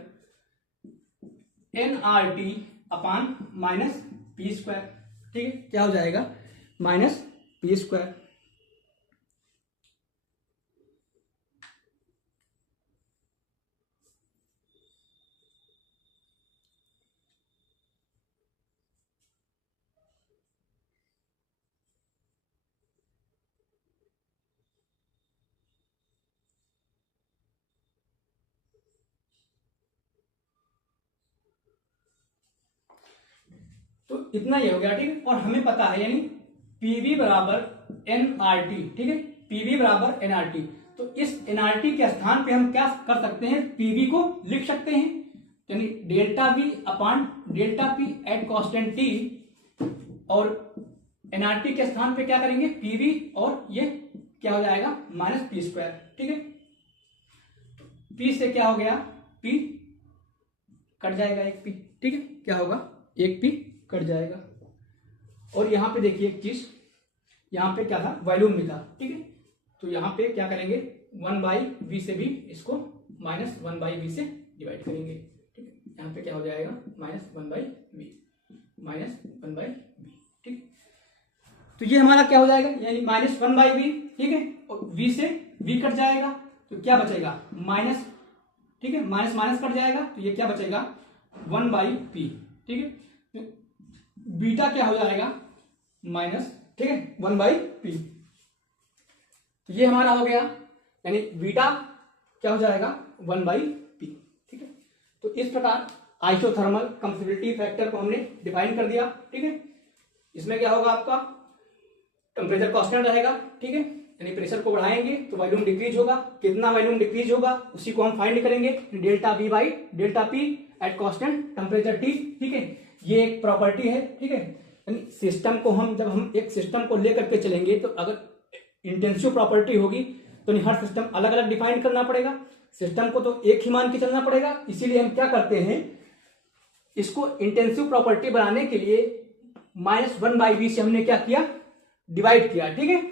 nRT upon -p square, ठीक है। क्या हो जाएगा, -p स्क्वायर। तो इतना ही हो गया, ठीक है। और हमें पता है यानी पीवी बराबर nRT, ठीक है, पीवी बराबर nRT। तो इस nRT के स्थान पे हम क्या कर सकते हैं, पीवी को लिख सकते हैं, यानी delta we upon delta P at constant T, और nRT के स्थान पे क्या करेंगे, पीवी, और ये क्या हो जाएगा -p स्क्वायर, ठीक है। पी से क्या हो गया, पी कट जाएगा, एक पी, ठीक है, क्या होगा, एक पी कट जाएगा। और यहां पे देखिए एक चीज, यहां पे क्या था, वॉल्यूम भी था, ठीक है। तो यहां पे क्या करेंगे, 1/v से भी इसको -1/v से डिवाइड करेंगे, ठीक है। यहां पे क्या हो जाएगा, -1/v, ठीक। तो ये हमारा क्या हो जाएगा, यानी -1/v, ठीक है, और v से v कट जाएगा, तो क्या बचेगा माइनस, ठीक है, माइनस माइनस कट जाएगा, तो ये क्या बचेगा 1/p, ठीक है। बीटा क्या हो जाएगा माइनस, ठीक है, 1/p। तो ये हमारा हो गया, यानी बीटा क्या हो जाएगा 1/p, ठीक है। तो इस प्रकार आइसोथर्मल कंप्रेसिबिलिटी फैक्टर को हमने डिफाइन कर दिया, ठीक है। इसमें क्या होगा, आपका टेम्परेचर कांस्टेंट रहेगा, ठीक है, यानी प्रेशर को बढ़ाएंगे तो वॉल्यूम डिक्रीज होगा, कितना वॉल्यूम डिक्रीज होगा उसी को हम फाइंड करेंगे, delta we by delta P at constant temperature T, ठीक है। ये एक प्रॉपर्टी है, ठीक है। यानी सिस्टम को हम, जब हम एक सिस्टम को लेकर के चलेंगे, तो अगर इंटेंसिव प्रॉपर्टी होगी तो हर सिस्टम अलग अलग डिफाइन करना पड़ेगा, सिस्टम को तो एक ही मान के चलना पड़ेगा। इसीलिए हम क्या करते हैं, इसको इंटेंसिव प्रॉपर्टी बनाने के लिए -1/v से हमने क्या किया, डिवाइड किया, ठीक है।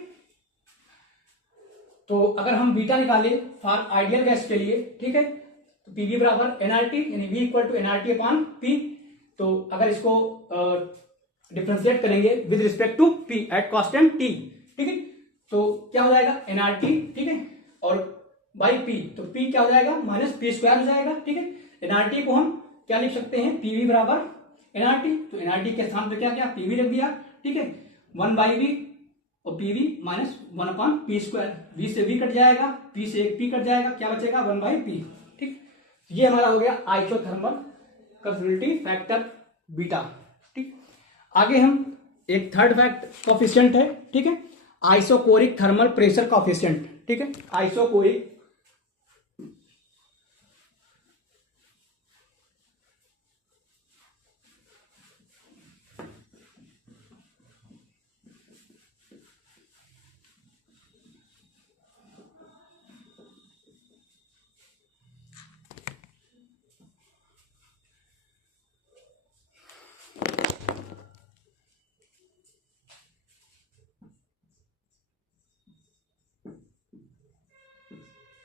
तो अगर हम बीटा निकाले फॉर आइडियल गैस के लिए, ठीक है, तो पीवी बराबर nRT, यानी v equal to nRT upon p। तो अगर इसको डिफरेंशिएट करेंगे with respect to p at constant t, ठीक है, तो क्या हो जाएगा nRT, ठीक है, और बाई p, तो p क्या हो जाएगा -p स्क्वायर हो जाएगा, ठीक है। nRT को हम क्या लिख सकते हैं, pv बराबर nRT, तो nRT के स्थान पे क्या क्या pv लिख दिया, ठीक है, 1/v और pv -1/p स्क्वायर, v से v कट जाएगा, p से एक p कट जाएगा, क्या बचेगा 1/p, ठीक। ये हमारा हो गया आइसोथर्मल कंप्रेसिबिलिटी फैक्टर बीटा, ठीक। आगे हम एक थर्ड फैक्ट कोफिशिएंट है, ठीक है, आइसोकोरिक थर्मल प्रेशर कोफिशिएंट, ठीक है, isochoric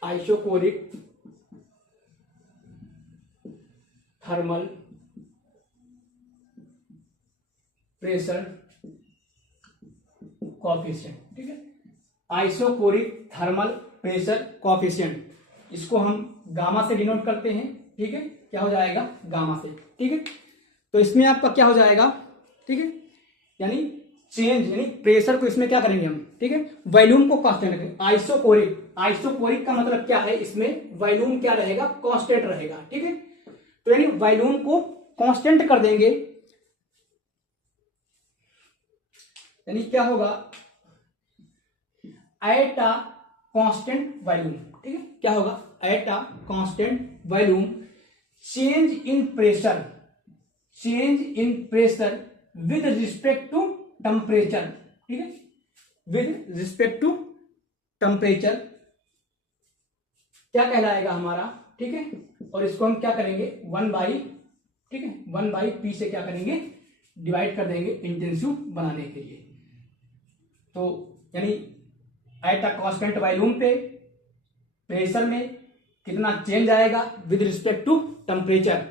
isochoric thermal pressure coefficient, ठीक है, आइसोकोरिक थर्मल प्रेशर कोफिशिएंट, इसको हम गामा से डिनोट करते हैं, ठीक है, क्या हो जाएगा गामा से, ठीक है। तो इसमें आपका क्या हो जाएगा, ठीक है, यानी चेंज, यानी प्रेशर को इसमें क्या करेंगे हम, ठीक है, वॉल्यूम को कांस्टेंट रखेंगे। आइसोकोरिक, आइसोकोरिक का मतलब क्या है, इसमें वॉल्यूम क्या रहेगा, कांस्टेंट रहेगा, ठीक है। तो यानी वॉल्यूम को कांस्टेंट कर देंगे, यानी क्या होगा, एट अ कांस्टेंट वॉल्यूम, ठीक है, क्या होगा, at a constant volume change in pressure, change in pressure with respect to temperature, ठीक है, विद रिस्पेक्ट टू टेम्परेचर क्या कहलाएगा हमारा, ठीक है, और इसको हम क्या करेंगे 1 बाई, ठीक है, 1 बाई पी से क्या करेंगे, डिवाइड कर देंगे इंटेंसिव बनाने के लिए। तो यानी एट अ कांस्टेंट वॉल्यूम पे प्रेशर में कितना चेंज आएगा विद रिस्पेक्ट टू टेम्परेचर,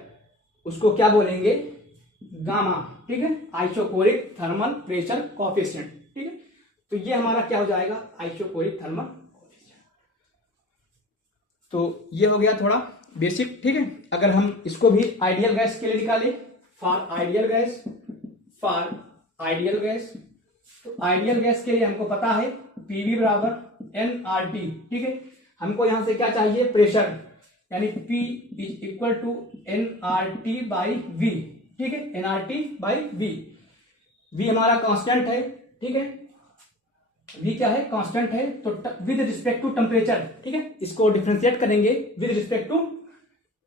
उसको क्या बोलेंगे, गामा, ठीक है, आइसोकोरिक थर्मल प्रेशर कोएफिशिएंट, ठीक है। तो ये हमारा क्या हो जाएगा, आइसोकोरिक थर्मल कोएफिशिएंट। तो ये हो गया थोड़ा बेसिक, ठीक है। अगर हम इसको भी आइडियल गैस के लिए निकालें, for ideal gas, for ideal gas, तो आइडियल गैस के लिए हमको पता है पीवी बराबर एनआरटी, ठीक है। हमको यहां से क्या चाहिए, प्रेशर, यानी P is equal to NRT by V, ठीक है, एनआरटी बाई वी। वी हमारा कांस्टेंट है, ठीक है, वी क्या है, कांस्टेंट है, तो विद रिस्पेक्ट टू टेम्परेचर, ठीक है, इसको डिफरेंशिएट करेंगे विद रिस्पेक्ट टू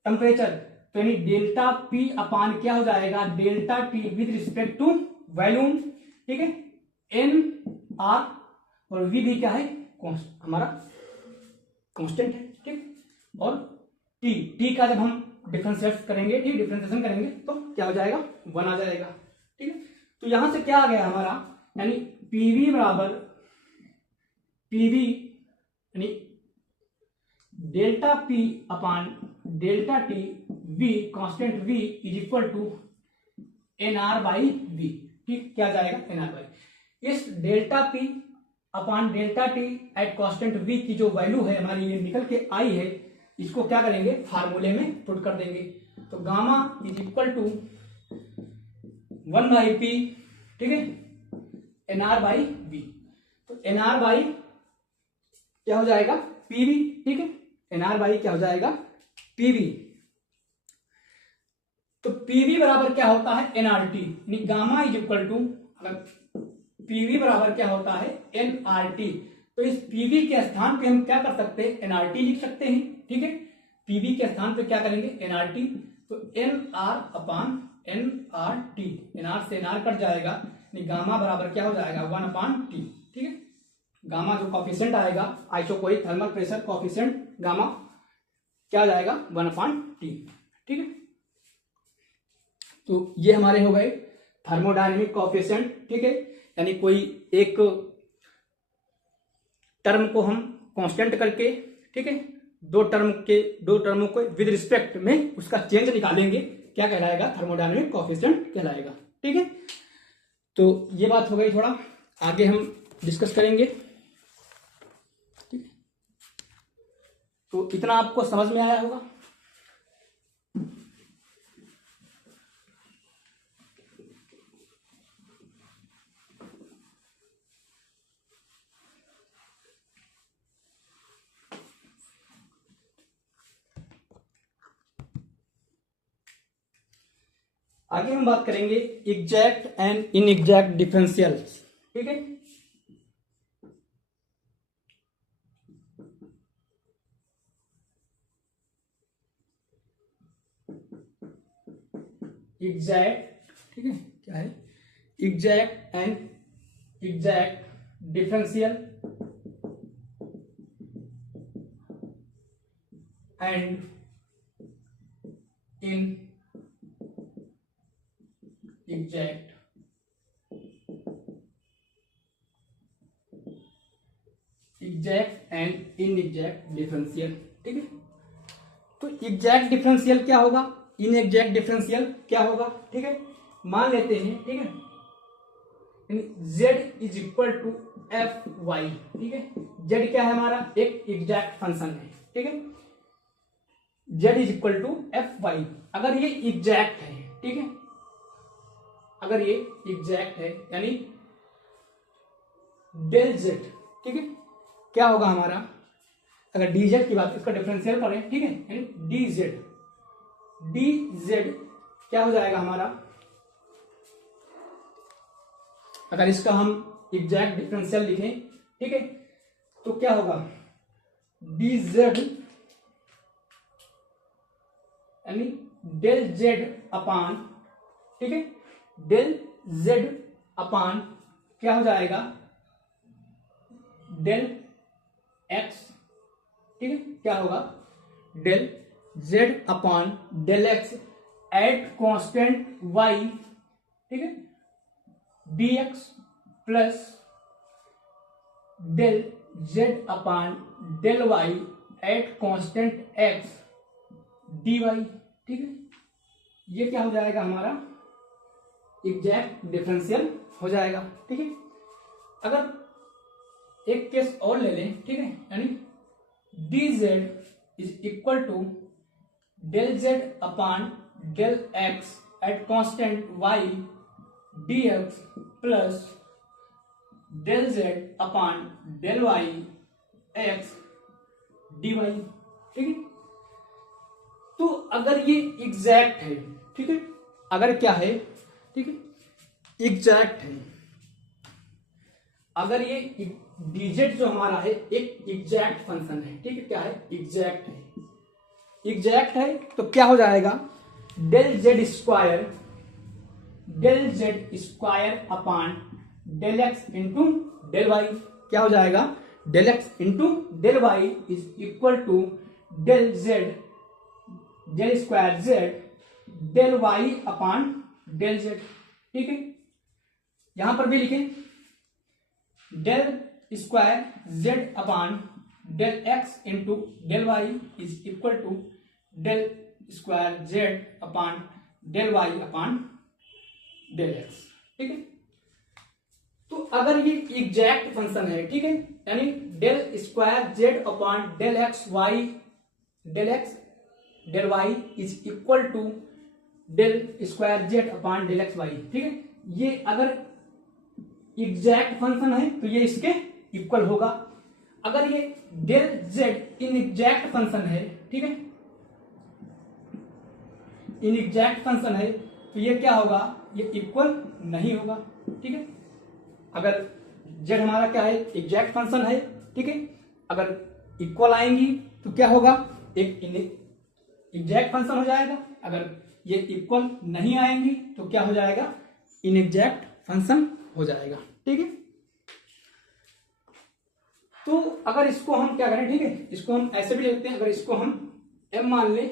टेम्परेचर, तो यानी डेल्टा पी अपान क्या हो जाएगा, delta T with respect to volume, ठीक है, एन आर, और वी भी क्या है, हमारा कांस्टेंट है, ठीक, और टी, टी का जब हम डिफरेंशिएट करेंगे, ठीक, डिफरेंशिएशन करेंगे तो क्या हो जाएगा, 1 आ जाएगा, ठीक है। तो यहां से क्या आ गया हमारा, यानी पीवी बराबर पीवी यानी delta P upon delta T V, constant V is equal to N R by V, ठीक, क्या जाएगा, एन आर बाई। इस delta P upon delta T at constant V की जो वैल्यू है हमारी, ये निकल के आई है, इसको क्या करेंगे, फार्मूले में पुट कर देंगे। तो gamma is equal to 1 by P, ठीक है, एन आर बाई वी। तो एन आर बाई क्या हो जाएगा, पीवी, ठीक है, एन आर बाई क्या हो जाएगा, पीवी। तो पीवी बराबर क्या होता है, एनआरटी, यानी गामा इज इक्वल टू, अगर पीवी बराबर क्या होता है, एनआरटी, तो इस पीवी के स्थान पे हम क्या कर सकते हैं, एनआरटी लिख सकते हैं, ठीक है, पीवी के स्थान पे क्या करेंगे, एनआरटी, तो N R upon N R T, NR से एनआर कट जाएगा, यानी गामा बराबर क्या हो जाएगा, 1 अपान टी, ठीक है। गामा जो कोएफिशिएंट आएगा, isochoric thermal pressure coefficient gamma क्या हो जाएगा, 1 अपान टी, ठीक है। तो ये हमारे हो गए थर्मोडायनेमिक कोएफिशिएंट, ठीक है, यानी कोई एक टर्म को हम कांस्टेंट करके, ठीक है, दो टर्मों को विद रिस्पेक्ट में उसका चेंज निकालेंगे, क्या कहलाएगा, थर्मोडायनेमिक कोएफिशिएंट कहलाएगा, ठीक है। तो ये बात हो गई, थोड़ा आगे हम डिस्कस करेंगे, ठीक है। तो इतना आपको समझ में आया होगा। आगे हम बात करेंगे एग्जैक्ट एंड इनएग्जैक्ट डिफरेंशियल, ठीक है। एग्जैक्ट, ठीक है, क्या है, exact and exact differential and in exact and inexact differential, ठीक है। तो एग्जैक्ट डिफरेंशियल क्या होगा, इनएग्जैक्ट डिफरेंशियल क्या होगा, ठीक है। मान लेते हैं, ठीक है, z is equal to F Y, ठीक है, z क्या है हमारा, एक एग्जैक्ट फंक्शन है, ठीक है, z is equal to F Y. अगर ये एग्जैक्ट है, ठीक है, अगर ये एग्जैक्ट है, यानी डेल जेड, ठीक है, क्या होगा हमारा, अगर डी जेड की बात, इसका डिफरेंशियल करें, ठीक है, यानी डी जेड क्या हो जाएगा हमारा, अगर इसका हम एग्जैक्ट डिफरेंशियल लिखें, ठीक है, तो क्या होगा, डी जेड यानी डेल जेड अपान, ठीक है, डेल जेड अपान क्या हो जाएगा, डेल एक्स, ठीक है, क्या होगा, del Z upon del X at constant Y, ठीक है, D X plus del Z upon del Y at constant X D Y, ठीक है। ये क्या हो जाएगा हमारा एग्जैक्ट डिफरेंशियल हो जाएगा, ठीक है। अगर एक केस और ले लें, ठीक है, यानी D Z is equal to del Z upon del X at constant Y D X plus del Z upon del Y X D Y, ठीक है। तो अगर ये एग्जैक्ट है, ठीक है, अगर क्या है, ठीक है, एग्जैक्ट है, अगर ये dz जो हमारा है एक एग्जैक्ट फंक्शन है, ठीक है, क्या है, एग्जैक्ट है, एग्जैक्ट है, तो क्या हो जाएगा, del Z square upon del X into del Y, क्या हो जाएगा, del X into del Y is equal to del Z del square Z del Y upon del Z, ठीक है। यहां पर भी लिखें del square Z upon del X into del Y is equal to del square Z upon del Y upon del X, ठीक है। तो अगर ये एग्जैक्ट फंक्शन है, ठीक है, यानी del square Z upon del X del Y is equal to del square Z upon del X Y, ठीक है, ये अगर एग्जैक्ट फंक्शन है तो ये इसके इक्वल होगा। अगर ये डेल जेड इनएग्जैक्ट फंक्शन है, ठीक है, इनएग्जैक्ट फंक्शन है तो ये क्या होगा, ये इक्वल नहीं होगा, ठीक है। अगर जेड हमारा क्या है, एग्जैक्ट फंक्शन है, ठीक है, अगर इक्वल आएंगी तो क्या होगा, एक एग्जैक्ट फंक्शन हो जाएगा, अगर ये इक्वल नहीं आएंगी तो क्या हो जाएगा, इनएग्जैक्ट फंक्शन हो जाएगा, ठीक है। तो अगर इसको हम क्या करें, ठीक है, इसको हम ऐसे भी लिखते हैं, अगर इसको हम m मान ले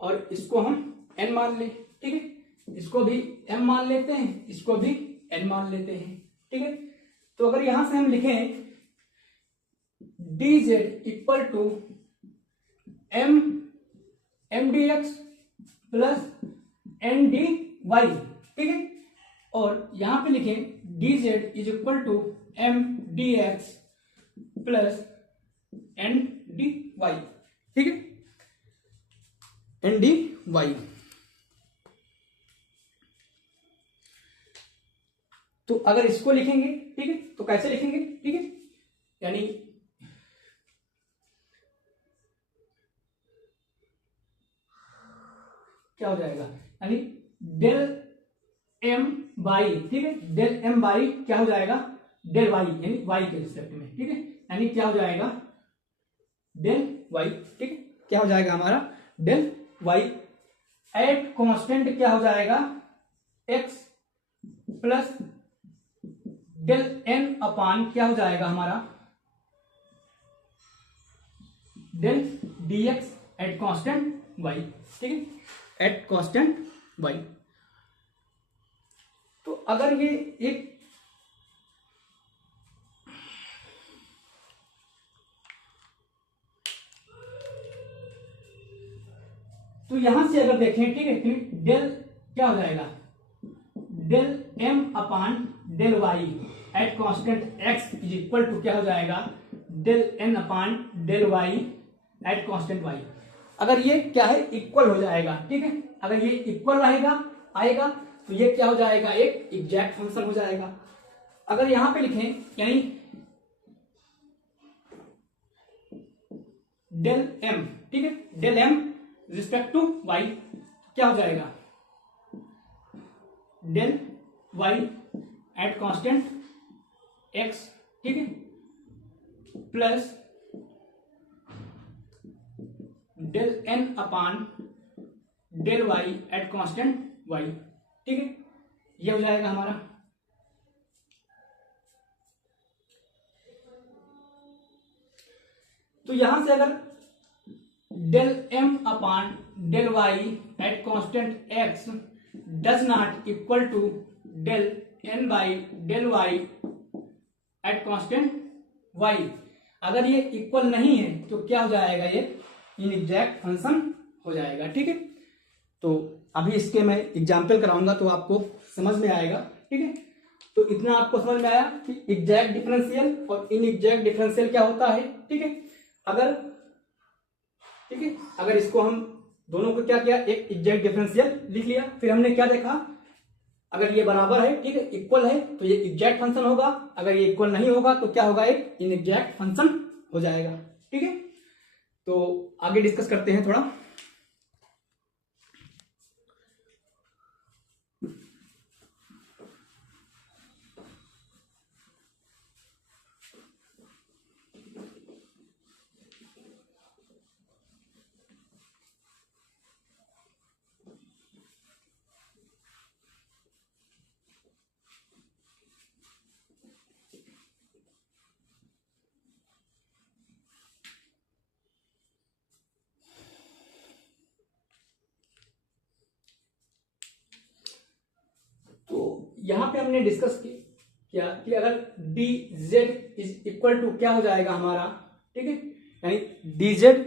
और इसको हम n मान ले, ठीक है, इसको भी m मान लेते हैं, इसको भी n मान लेते हैं, ठीक है। तो अगर यहां से हम लिखें D Z equal to M D X plus N D Y, ठीक है, और यहां पे लिखें D Z is equal to M D X plus N D Y, ठीक है, एन डी वाई। तो अगर इसको लिखेंगे, ठीक है, तो कैसे लिखेंगे, ठीक है, यानी क्या हो जाएगा, यानी डेल एम बाई, ठीक है, डेल एम बाई क्या हो जाएगा, डेल वाई, यानी वाई के रिस्पेक्ट में, ठीक है, यानी क्या हो जाएगा, डेल वाई, ठीक है, क्या हो जाएगा हमारा डेल वाई एट कांस्टेंट क्या हो जाएगा, X plus del N upon क्या हो जाएगा हमारा, del D X at constant Y, ठीक है, एट कांस्टेंट वाई। तो अगर ये एक तो यहां से अगर देखें, ठीक है, डेल क्या हो जाएगा, del M upon del Y at constant X is equal to क्या हो जाएगा, del N upon del Y at constant Y. अगर ये क्या है, इक्वल हो जाएगा, ठीक है, अगर ये इक्वल रहेगा आएगा तो ये क्या हो जाएगा, एक एग्जैक्ट फंक्शन हो जाएगा। अगर यहां पे लिखें, यानी डेल एम, ठीक है, del M respect to Y क्या हो जाएगा, del Y at constant X, ठीक है, plus del N upon del Y at constant Y. ठीक है, ये हो जाएगा हमारा। तो यहां से अगर del M upon del Y at constant X does not equal to del N by del Y at constant Y, अगर ये इक्वल नहीं है तो क्या हो जाएगा, ये इनएग्जैक्ट फंक्शन हो जाएगा। ठीक है, तो अभी इसके मैं एग्जाम्पल कराऊंगा तो आपको समझ में आएगा। ठीक है, तो इतना आपको समझ में आया कि एग्जैक्ट डिफरेंशियल और इनएग्जैक्ट डिफरेंशियल क्या होता है। ठीक है, अगर इसको हम दोनों को क्या किया, एक एग्जैक्ट डिफरेंशियल लिख लिया, फिर हमने क्या देखा, अगर ये बराबर है, ठीक है, इक्वल है तो ये एग्जैक्ट फंक्शन होगा, अगर ये इक्वल नहीं होगा तो क्या होगा, एक इनएग्जैक्ट फंक्शन हो जाएगा। ठीक है, तो आगे डिस्कस करते हैं थोड़ा। यहां पे हमने डिस्कस किया कि अगर D Z is equal to क्या हो जाएगा हमारा, ठीक है, यानी डी जेड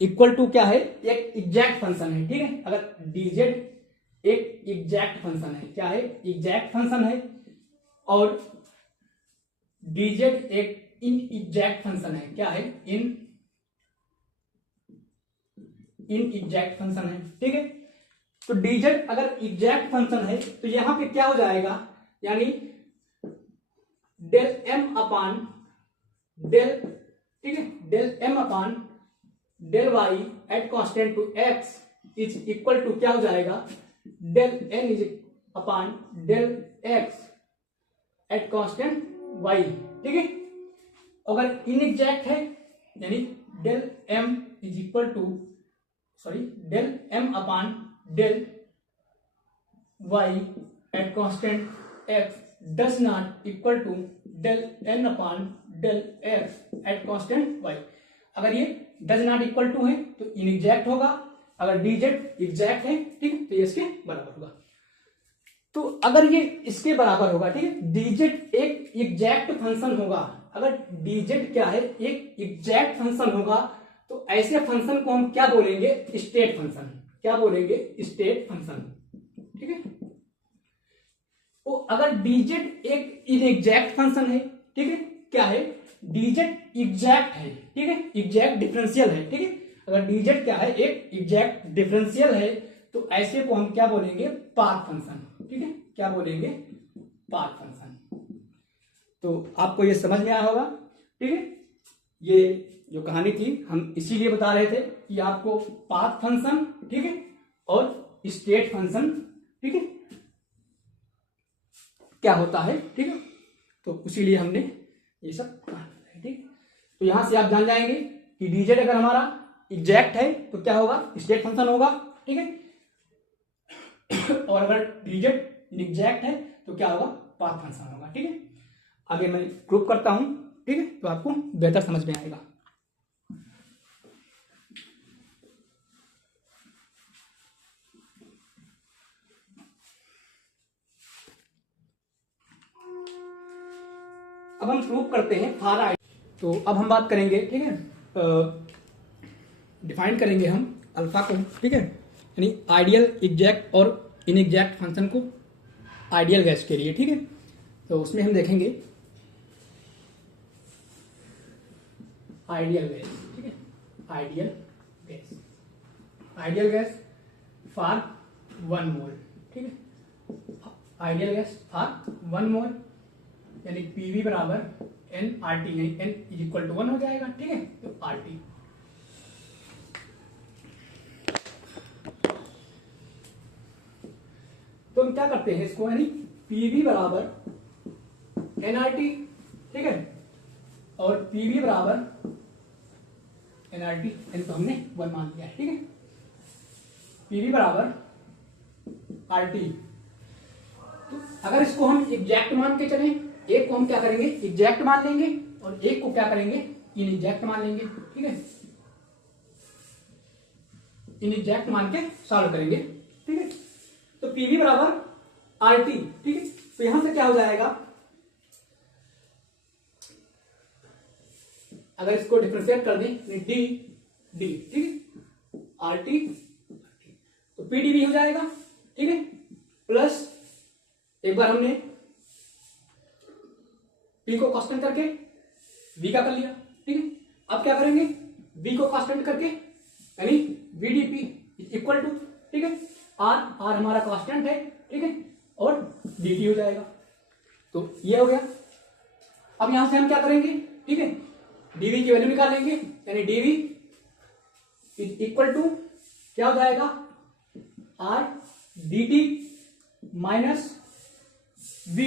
इक्वल टू क्या है, एक एग्जैक्ट फंक्शन है। ठीक है, अगर डी जेड एक एग्जैक्ट फंक्शन है, क्या है, एग्जैक्ट फंक्शन है, और डी जेड एक इन एग्जैक्ट फंक्शन है, क्या है, इन एग्जैक्ट फंक्शन है। ठीक है, तो dz अगर एग्जैक्ट फंक्शन है तो यहां पे क्या हो जाएगा, यानी डेल m अपान डेल, ठीक है, del m upon del y at constant to x is equal to क्या हो जाएगा, del n is upon del x at constant y। ठीक है, अगर इनएग्जैक्ट है यानी del m is equal to del m upon del y at constant x does not equal to del n upon del x at constant y। अगर ये does not equal to है तो इनएग्जैक्ट होगा, अगर dz एग्जैक्ट है, ठीक है, तो ये इसके बराबर होगा। तो अगर ये इसके बराबर होगा, ठीक है, dz एक एग्जैक्ट फंक्शन होगा, अगर dz क्या है, एक एग्जैक्ट फंक्शन होगा, तो ऐसे फंक्शन को हम क्या बोलेंगे, स्टेट फंक्शन। क्या बोलेंगे, स्टेट फंक्शन। ठीक है, तो अगर dz एक इनएग्जैक्ट फंक्शन है, ठीक है, क्या है, dz एग्जैक्ट है, ठीक है, एग्जैक्ट डिफरेंशियल है। ठीक है, अगर dz क्या है, एक एग्जैक्ट डिफरेंशियल है, तो ऐसे को हम क्या बोलेंगे, पाथ फंक्शन। ठीक है, क्या बोलेंगे, पाथ फंक्शन। तो आपको ये समझ में आया होगा। ठीक है, ये जो कहानी थी हम इसीलिए बता रहे थे कि आपको पाथ फंक्शन, ठीक है, और स्टेट फंक्शन, ठीक है, क्या होता है। ठीक है, तो इसीलिए हमने ये सब कहा। ठीक, तो यहां से आप जान जाएंगे कि dz अगर हमारा एग्जैक्ट है तो क्या होगा, स्टेट फंक्शन होगा। ठीक है, और अगर dz इनएग्जैक्ट है तो क्या होगा, पाथ फंक्शन होगा। ठीक है, आगे मैं प्रूफ करता हूं। ठीक है, तो आपको बेहतर समझ में आएगा। अब हम प्रूव करते हैं फॉर आई। तो अब हम बात करेंगे, ठीक है, डिफाइन करेंगे हम अल्फा को। ठीक है, यानी आइडियल, एग्जैक्ट और इनएग्जैक्ट फंक्शन को आइडियल गैस के लिए। ठीक है, तो उसमें हम देखेंगे आइडियल गैस। ठीक है, ideal gas, ideal gas for 1 मोल। ठीक है, आइडियल गैस फॉर 1 मोल यानी पीवी बराबर एन आर टी, नहीं एन इज इक्वल टू 1 हो जाएगा। ठीक है, तो आर टी, तो हम क्या करते हैं इसको, यानी पीवी बराबर एन आर टी, ठीक है, और पीवी बराबर एनआरटी, इनको हमने 1 मान लिया है, ठीक है। पीवी बराबर आरटी। तो अगर इसको हम एग्जैक्ट मान के चले, एक को हम क्या करेंगे एग्जैक्ट मान लेंगे और एक को क्या करेंगे इनएग्जैक्ट मान लेंगे, ठीक है। इनएग्जैक्ट मान के सॉल्व करेंगे, ठीक है। तो पीवी बराबर आरटी, ठीक है। तो यहां से क्या हो जाएगा, अगर इसको डिफरेंशिएट कर दें डी डी, ठीक है, आरटी तो पीडीवी हो जाएगा, ठीक है। प्लस एक बार हमने पी को कांस्टेंट करके वी का कर लिया, ठीक है। अब क्या करेंगे वी को कांस्टेंट करके यानी वीडीपी इक्वल टू, ठीक है, आर हमारा कांस्टेंट है, ठीक है, और dt हो जाएगा। तो ये हो गया। अब यहां से हम क्या करेंगे, ठीक है, dv की वैल्यू निकालेंगे यानी dv इज इक्वल टू क्या हो जाएगा r dt minus v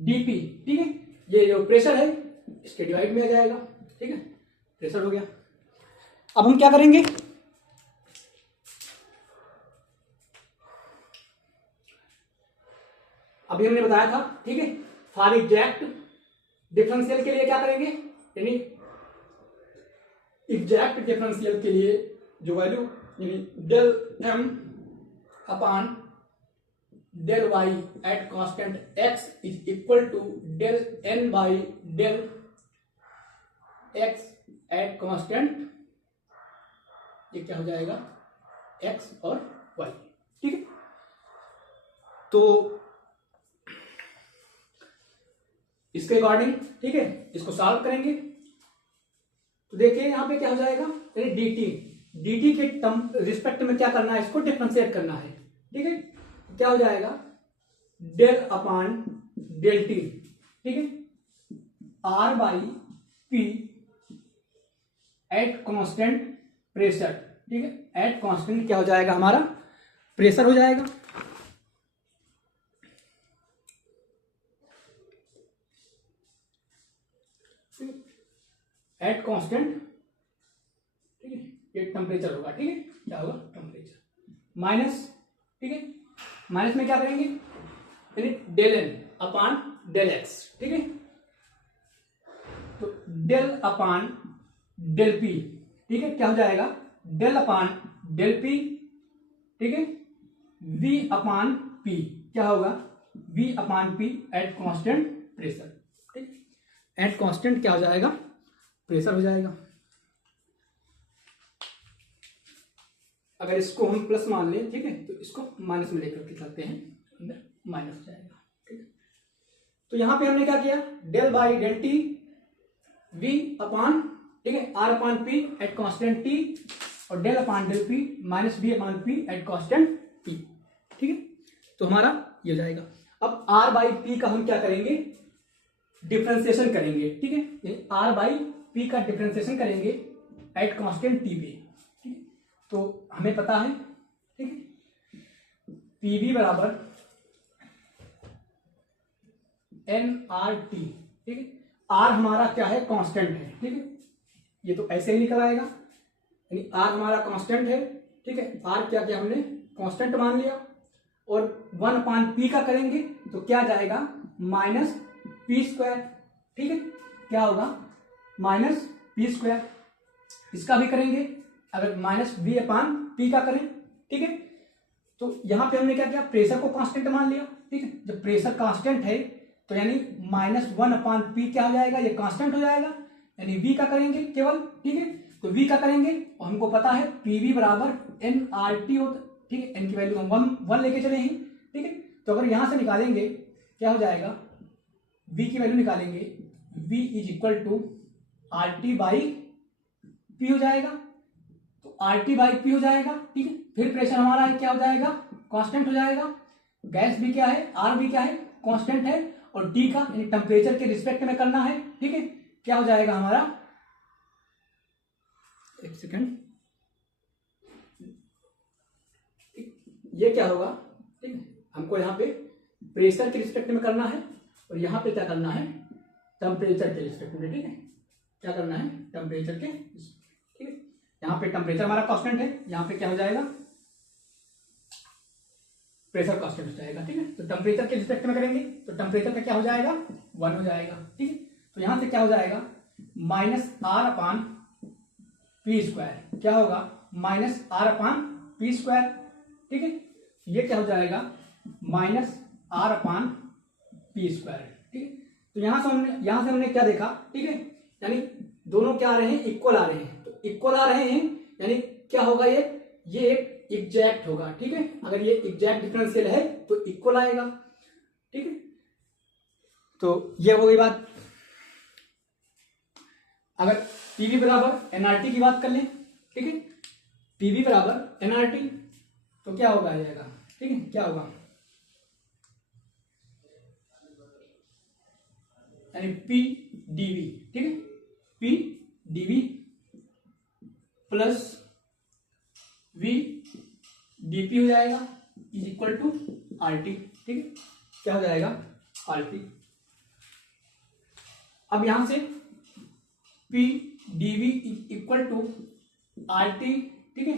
dp, ठीक है। ये जो प्रेशर है इसके डिवाइड में आ जाएगा, ठीक है, प्रेशर हो गया। अब हम क्या करेंगे, अभी हमने बताया था, ठीक है, फॉर एग्जैक्ट डिफरेंशियल के लिए क्या करेंगे, यानी एग्जैक्ट डिफरेंशियल के लिए जो वैल्यू यानी del m upon del y at constant x is equal to del n by del x at constant, ये क्या हो जाएगा x और y, ठीक है। तो इसके अकॉर्डिंग, ठीक है, इसको सॉल्व करेंगे तो देखिए यहां पे क्या हो जाएगा, dt के टर्म रिस्पेक्ट में क्या करना है, इसको डिफरेंशिएट करना है, ठीक है। क्या हो जाएगा डेल अपॉन डेल टी, ठीक है, r by P at constant pressure, ठीक है, एट कांस्टेंट क्या हो जाएगा हमारा प्रेशर हो जाएगा, एट कांस्टेंट, ठीक है, ये टेम्परेचर होगा, ठीक है, क्या होगा टेम्परेचर माइनस, ठीक है, माइनस में क्या करेंगे यानी del N upon del X, ठीक है। तो डेल अपॉन डेल पी, ठीक है, क्या हो जाएगा डेल अपॉन डेल पी, ठीक है, वी अपॉन पी क्या होगा V upon P at constant pressure, ठीक, एट कांस्टेंट क्या हो जाएगा प्रेशर हो जाएगा। अगर इसको हम प्लस मान लें, ठीक है, तो इसको माइनस में लेकर के चलते हैं, अंदर माइनस हो जाएगा, ठीक है। तो यहां पे हमने क्या किया del by del T V upon, ठीक है, R upon P at constant T और del upon del P minus B upon P at constant P, ठीक है। तो हमारा ये हो जाएगा। अब आर बाई पी का हम क्या करेंगे डिफरेंशिएशन करेंगे, ठीक है, आर बाई पी का डिफरेंशिएशन करेंगे एट कांस्टेंट टी पे, ठीक है। तो हमें पता है, ठीक है, पीवी बराबर एन आर टी, ठीक है, आर हमारा क्या है कांस्टेंट है, ठीक है, ये तो ऐसे ही निकल आएगा यानी आर हमारा कांस्टेंट है, ठीक है, आर क्या क्या हमने कांस्टेंट मान लिया और 1 अपॉन पी का करेंगे तो क्या जाएगा माइनस पी स्क्वायर, ठीक है, क्या होगा माइनस पी स्क्वायर। इसका भी करेंगे अगर माइनस बी अपॉन पी का करें, ठीक है। तो यहां पे हमने क्या किया प्रेशर को कांस्टेंट मान लिया, ठीक है, जब प्रेशर कांस्टेंट है तो यानी -1 अपॉन पी क्या हो जाएगा ये कांस्टेंट हो जाएगा यानी वी का करेंगे केवल, ठीक है, तो वी का करेंगे और हमको पता है पीवी बराबर एन आर टी होता, ठीक है, एन की वैल्यू हम 1 लेके चले हैं, ठीक है। तो अगर यहां से निकालेंगे क्या हो जाएगा v की वैल्यू निकालेंगे v is equal to R T by P हो जाएगा, तो आर टी बाई पी हो जाएगा, ठीक है। फिर प्रेशर हमारा क्या हो जाएगा कांस्टेंट हो जाएगा, गैस भी क्या है आर भी क्या है कांस्टेंट है और टी का यानी टेम्परेचर के रिस्पेक्ट में करना है, ठीक है, क्या हो जाएगा हमारा एक सेकंड, ये क्या होगा, ठीक है, हमको यहाँ पे प्रेशर के रिस्पेक्ट में करना है और यहाँ पे क्या करना है टेम्परेचर के रिस्पेक्ट में, ठीक है। क्या करना है, टेम्परेचर के, ठीक है। यहाँ पे टेम्परेचर हमारा कांस्टेंट है, यहाँ पे क्या हो जाएगा, प्रेशर कांस्टेंट हो जाएगा, ठीक है। तो टेम्परेचर के रिस्पेक्ट में करेंगे तो टेम्परेचर का क्या हो जाएगा, 1 हो जाएगा, ठीक है। तो यहाँ से क्या हो जाएगा, -r/p², क्या होगा, -r/p², ठीक है। ये क्या हो जाएगा, -r/p², ठीक है। तो यहां से हमने क्या देखा, ठीक है, यानी दोनों क्या आ रहे हैं, इक्वल आ रहे हैं। तो इक्वल आ रहे हैं यानी क्या होगा, ये एक एग्जैक्ट होगा, ठीक है। अगर ये एग्जैक्ट डिफरेंशियल है तो इक्वल आएगा, ठीक है। तो ये हो गई बात। अगर पीवी बराबर एनआरटी की बात कर लें, ठीक है, पीवी बराबर एनआरटी तो क्या होगा, आ जाएगा, ठीक है, क्या होगा, यानी पी डीवी, ठीक है, P D V plus V D P हो जाएगा इज इक्वल टू आरटी, ठीक है, क्या हो जाएगा, आरटी। अब यहां से P D V is equal to R T, ठीक है,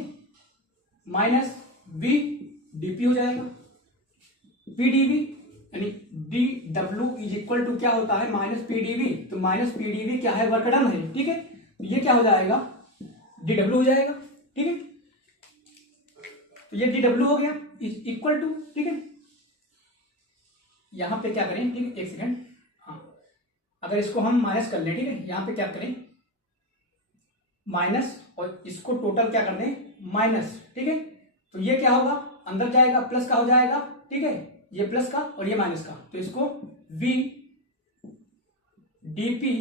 माइनस वी डीपी हो जाएगा, पी डीवी यानी D W is equal to क्या होता है, माइनस पी डीवी। तो माइनस पी डीवी क्या है, वर्क डन है, ठीक है। तो ये क्या हो जाएगा, डी डब्ल्यू हो जाएगा, ठीक है। तो ये डी डब्ल्यू हो गया इज इक्वल टू, ठीक है। यहां पे क्या करें, ठीक है, एक सेकेंड, हाँ, अगर इसको हम माइनस कर लें, ठीक है, यहां पे क्या करें, माइनस, और इसको टोटल क्या कर दें, माइनस, ठीक है। तो ये क्या होगा, अंदर जाएगा, प्लस का हो जाएगा, ठीक है, ये प्लस का और ये माइनस का। तो इसको वी डीपी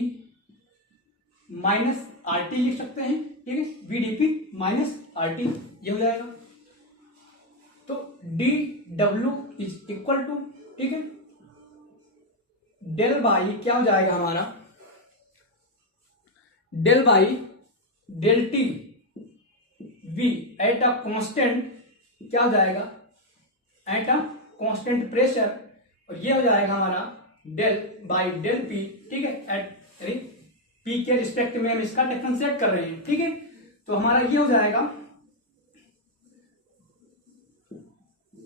माइनस आरटी लिख सकते हैं, ठीक है, वी डीपी माइनस आरटी, ये हो जाएगा। तो D W is equal to, ठीक है, डेल बाई क्या हो जाएगा हमारा, del by del T V at a constant, क्या हो जाएगा, एट अ कांस्टेंट प्रेशर, और ये हो जाएगा हमारा डेल बाई डेल पी, ठीक है, एट यानी पी के रिस्पेक्ट में हम इसका डिफरेंशिएट कर रहे हैं, ठीक है। तो हमारा ये हो जाएगा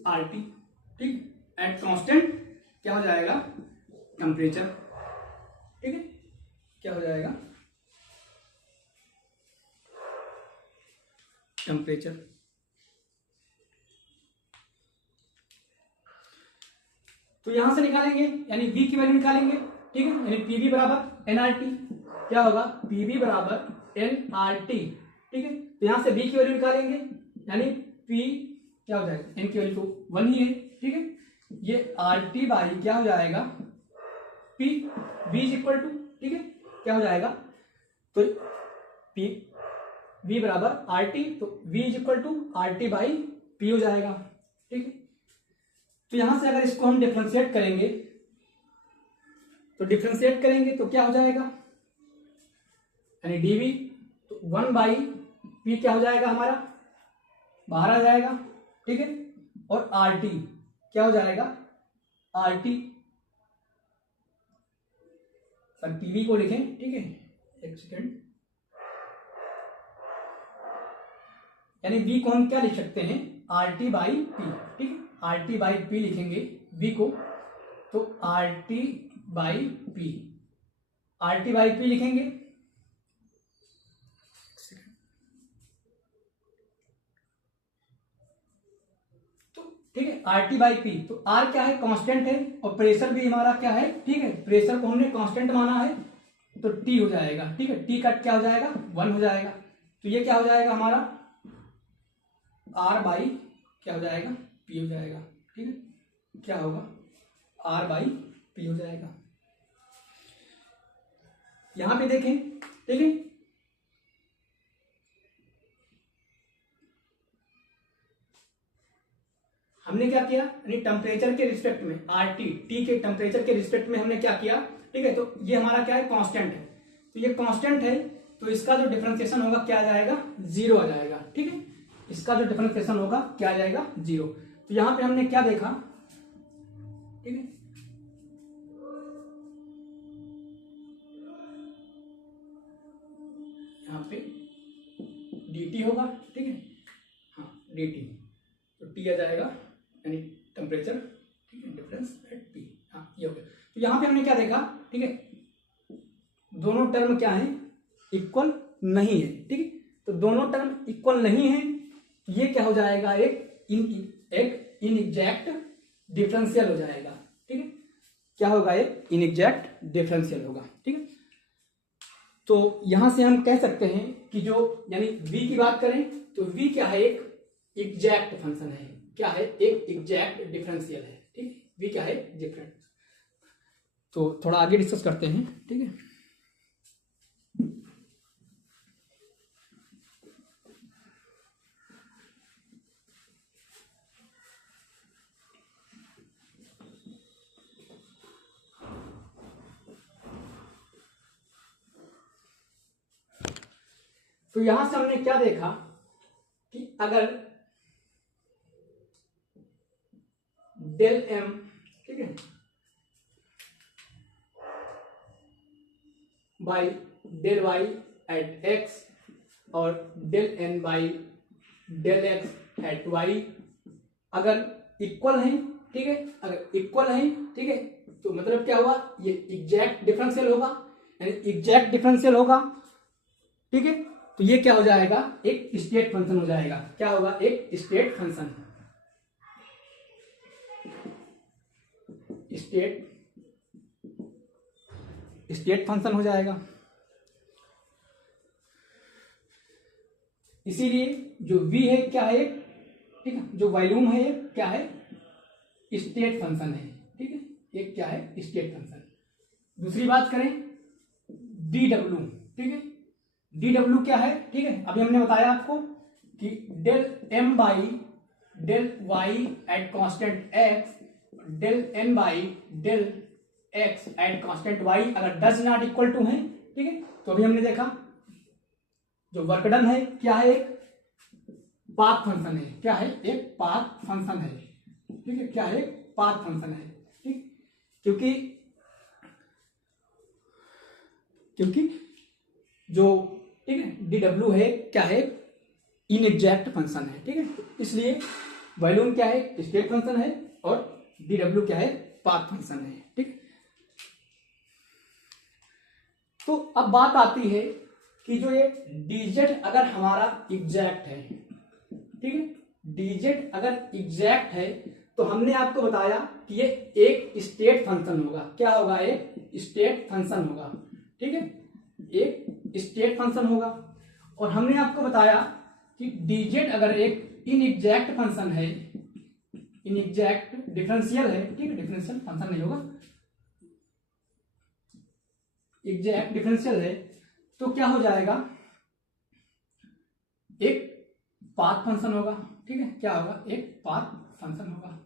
आरटी, ठीक, एट कांस्टेंट क्या हो जाएगा, टेम्परेचर, ठीक है, क्या हो जाएगा, टेम्परेचर। तो यहां से निकालेंगे यानी V की वैल्यू निकालेंगे, ठीक है, यानी पीवी बराबर एनआरटी, क्या होगा, पीवी बराबर एनआरटी, ठीक है। तो यहां से V की वैल्यू निकालेंगे यानी P क्या हो जाएगा, N की वैल्यू तो 1 ही है, ठीक है। ये RT बाई क्या हो जाएगा, P V is equal to, ठीक है, क्या हो जाएगा, तो P V बराबर RT, तो V is equal to RT by P हो जाएगा, ठीक है। तो यहां से अगर इसको हम डिफरेंशिएट करेंगे तो क्या हो जाएगा, यानी डीवी तो 1 बाई पी क्या हो जाएगा हमारा, बाहर आ जाएगा, ठीक है, और आरटी क्या हो जाएगा, आरटी, सर पीवी को लिखें, ठीक है, एक सेकेंड, यानी वी को हम क्या लिख सकते हैं, आरटी बाई पी, ठीक है, आरटी बाई पी लिखेंगे वी को, तो RT by P, RT by P लिखेंगे, तो ठीक है, आरटी बाई पी, तो आर क्या है, कांस्टेंट है, और प्रेशर भी हमारा क्या है, ठीक है, प्रेशर को हमने कांस्टेंट माना है, तो टी हो जाएगा, ठीक है, टी का क्या हो जाएगा, 1 हो जाएगा। तो ये क्या हो जाएगा हमारा, आर बाई क्या हो जाएगा, पी हो जाएगा, ठीक है, क्या होगा, आर बाई पी हो जाएगा। यहां पे देखें, ठीक है, हमने क्या किया, यानी टेम्परेचर के रिस्पेक्ट में आरटी, टी के टेम्परेचर के रिस्पेक्ट में हमने क्या किया, ठीक है, तो ये हमारा क्या है, कांस्टेंट है, तो ये कांस्टेंट है, तो इसका जो डिफरेंशिएशन होगा क्या आ जाएगा, 0 आ जाएगा, ठीक है, इसका जो डिफरेंशिएशन होगा क्या आ जाएगा, 0। तो यहां पे हमने क्या देखा, ठीक है, यहाँ पे dt होगा, ठीक है, हाँ dt, तो T आ जाएगा यानी टेम्परेचर, ठीक है, डिफरेंस एट P, हाँ ये हो गया। तो यहाँ पे हमने क्या देखा, ठीक है, दोनों टर्म क्या है, इक्वल नहीं है, ठीक है, तो दोनों टर्म इक्वल नहीं है, ये क्या हो जाएगा, एक इनएग्जैक्ट डिफरेंशियल हो जाएगा, ठीक है, क्या होगा, एक इनएग्जैक्ट डिफरेंशियल होगा, ठीक है। तो यहां से हम कह सकते हैं कि जो यानी v की बात करें तो v क्या है, एक एग्जैक्ट फंक्शन है, क्या है, एक एग्जैक्ट डिफरेंशियल है, ठीक है, v क्या है, डिफरेंट। तो थोड़ा आगे डिस्कस करते हैं, ठीक है। तो यहां से हमने क्या देखा कि अगर डेल m, ठीक है, by del y at x और del n by del x at y अगर इक्वल है, ठीक है, अगर इक्वल है, ठीक है, तो मतलब क्या हुआ, ये एग्जैक्ट डिफरेंशियल होगा, यानी एग्जैक्ट डिफरेंशियल होगा, ठीक है। तो ये क्या हो जाएगा, एक स्टेट फंक्शन हो जाएगा, क्या होगा, एक स्टेट फंक्शन, स्टेट फंक्शन हो जाएगा। इसीलिए जो v है क्या है, ठीक है, जो वॉल्यूम है क्या है, स्टेट फंक्शन है, ठीक है, एक क्या है, स्टेट फंक्शन। दूसरी बात करें dw, ठीक है, dw क्या है, ठीक है, अभी हमने बताया आपको कि del m by del y at constant x, del n by del x at constant y अगर डज नॉट इक्वल टू है, ठीक है, तो अभी हमने देखा जो वर्क डन है क्या है, एक पाथ फंक्शन है, क्या है, एक पाथ फंक्शन है, ठीक है, क्या है, पाथ फंक्शन है, ठीक, क्योंकि जो, ठीक है, dw है क्या है, इनएग्जैक्ट फंक्शन है, ठीक है, इसलिए वॉल्यूम क्या है, स्टेट फंक्शन है और dw क्या है, पाथ फंक्शन है, ठीक। तो अब बात आती है कि जो ये dz अगर हमारा एग्जैक्ट है, ठीक है, dz अगर एग्जैक्ट है तो हमने आपको बताया कि ये एक स्टेट फंक्शन होगा, क्या होगा, एक स्टेट फंक्शन होगा, ठीक है, एक स्टेट फंक्शन होगा। और हमने आपको बताया कि dz अगर एक इनएग्जैक्ट फंक्शन है, इनएग्जैक्ट डिफरेंशियल है, ठीक है, डिफरेंशियल फंक्शन नहीं होगा, एग्जैक्ट डिफरेंशियल है, तो क्या हो जाएगा, एक पाथ फंक्शन होगा, ठीक है, क्या होगा, एक पाथ फंक्शन होगा।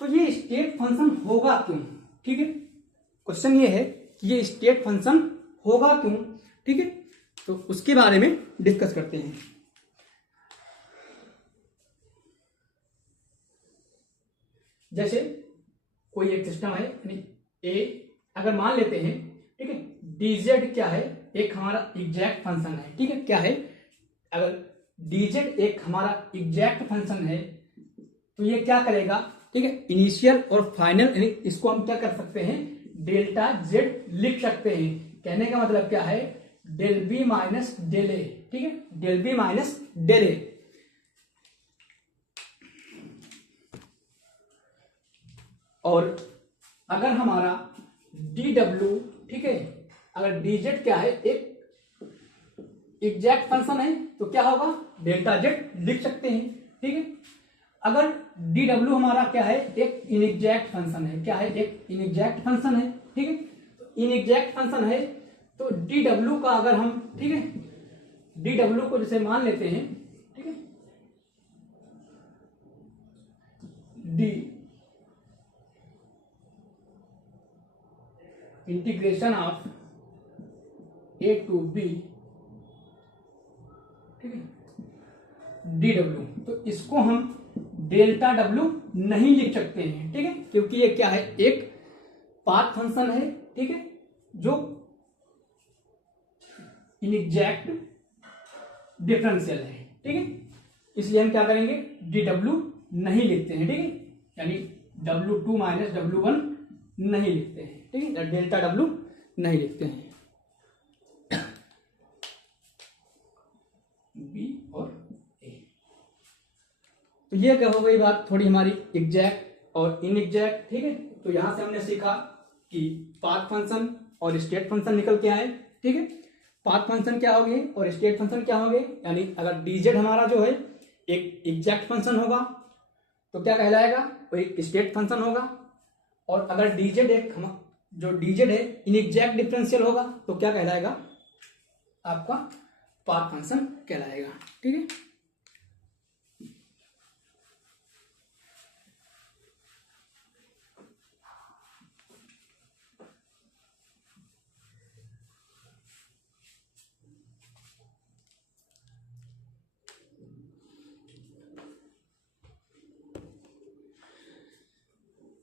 तो ये स्टेट फंक्शन होगा क्यों, ठीक है, क्वेश्चन ये है कि ये स्टेट फंक्शन होगा क्यों, ठीक है, तो उसके बारे में डिस्कस करते हैं। जैसे कोई एक सिस्टम है, यानी ए अगर मान लेते हैं, ठीक है, dz क्या है, एक हमारा एग्जैक्ट फंक्शन है, ठीक है, क्या है, अगर dz एक हमारा एग्जैक्ट फंक्शन है तो ये क्या करेगा, ठीक है, इनिशियल और फाइनल, यानी इसको हम क्या कर सकते हैं, डेल्टा z लिख सकते हैं। कहने का मतलब क्या है, del B minus del A, ठीक है, del B minus del A. और अगर हमारा dw, ठीक है, अगर dz क्या है, एक एग्जैक्ट फंक्शन है तो क्या होगा, डेल्टा z लिख सकते हैं, ठीक है। अगर dw हमारा क्या है, एक इनएग्जैक्ट फंक्शन है, क्या है, एक इनएग्जैक्ट फंक्शन है, ठीक है, इनएग्जैक्ट फंक्शन है तो dw का अगर हम, ठीक है, dw को जैसे मान लेते हैं, ठीक है, d integration of a to b, ठीक है, dw, तो इसको हम डेल्टा w नहीं लिख सकते हैं, ठीक है, क्योंकि ये क्या है, एक पाथ फंक्शन है, ठीक है, जो इनएग्जैक्ट डिफरेंशियल है, ठीक है। इसलिए हम क्या करेंगे, dw नहीं लिखते हैं, ठीक है, यानी W2 माइनस W1 नहीं लिखते हैं, ठीक है, डेल्टा W नहीं लिखते हैं। B और A, तो ये क्या हो गई बात थोड़ी हमारी एग्जैक्ट और इनएग्जैक्ट, ठीक है। तो यहां से हमने सीखा कि पाथ फंक्शन और स्टेट फंक्शन निकल के आए, ठीक है। पाथ फंक्शन क्या हो गए और स्टेट फंक्शन क्या हो गए, यानी अगर dz हमारा जो है एक एग्जैक्ट फंक्शन होगा तो क्या कहलाएगा, वो एक स्टेट फंक्शन होगा। और अगर dz एक जो dz है इनएग्जैक्ट डिफरेंशियल होगा तो क्या कहलाएगा, आपका पाथ फंक्शन कहलाएगा, ठीक है।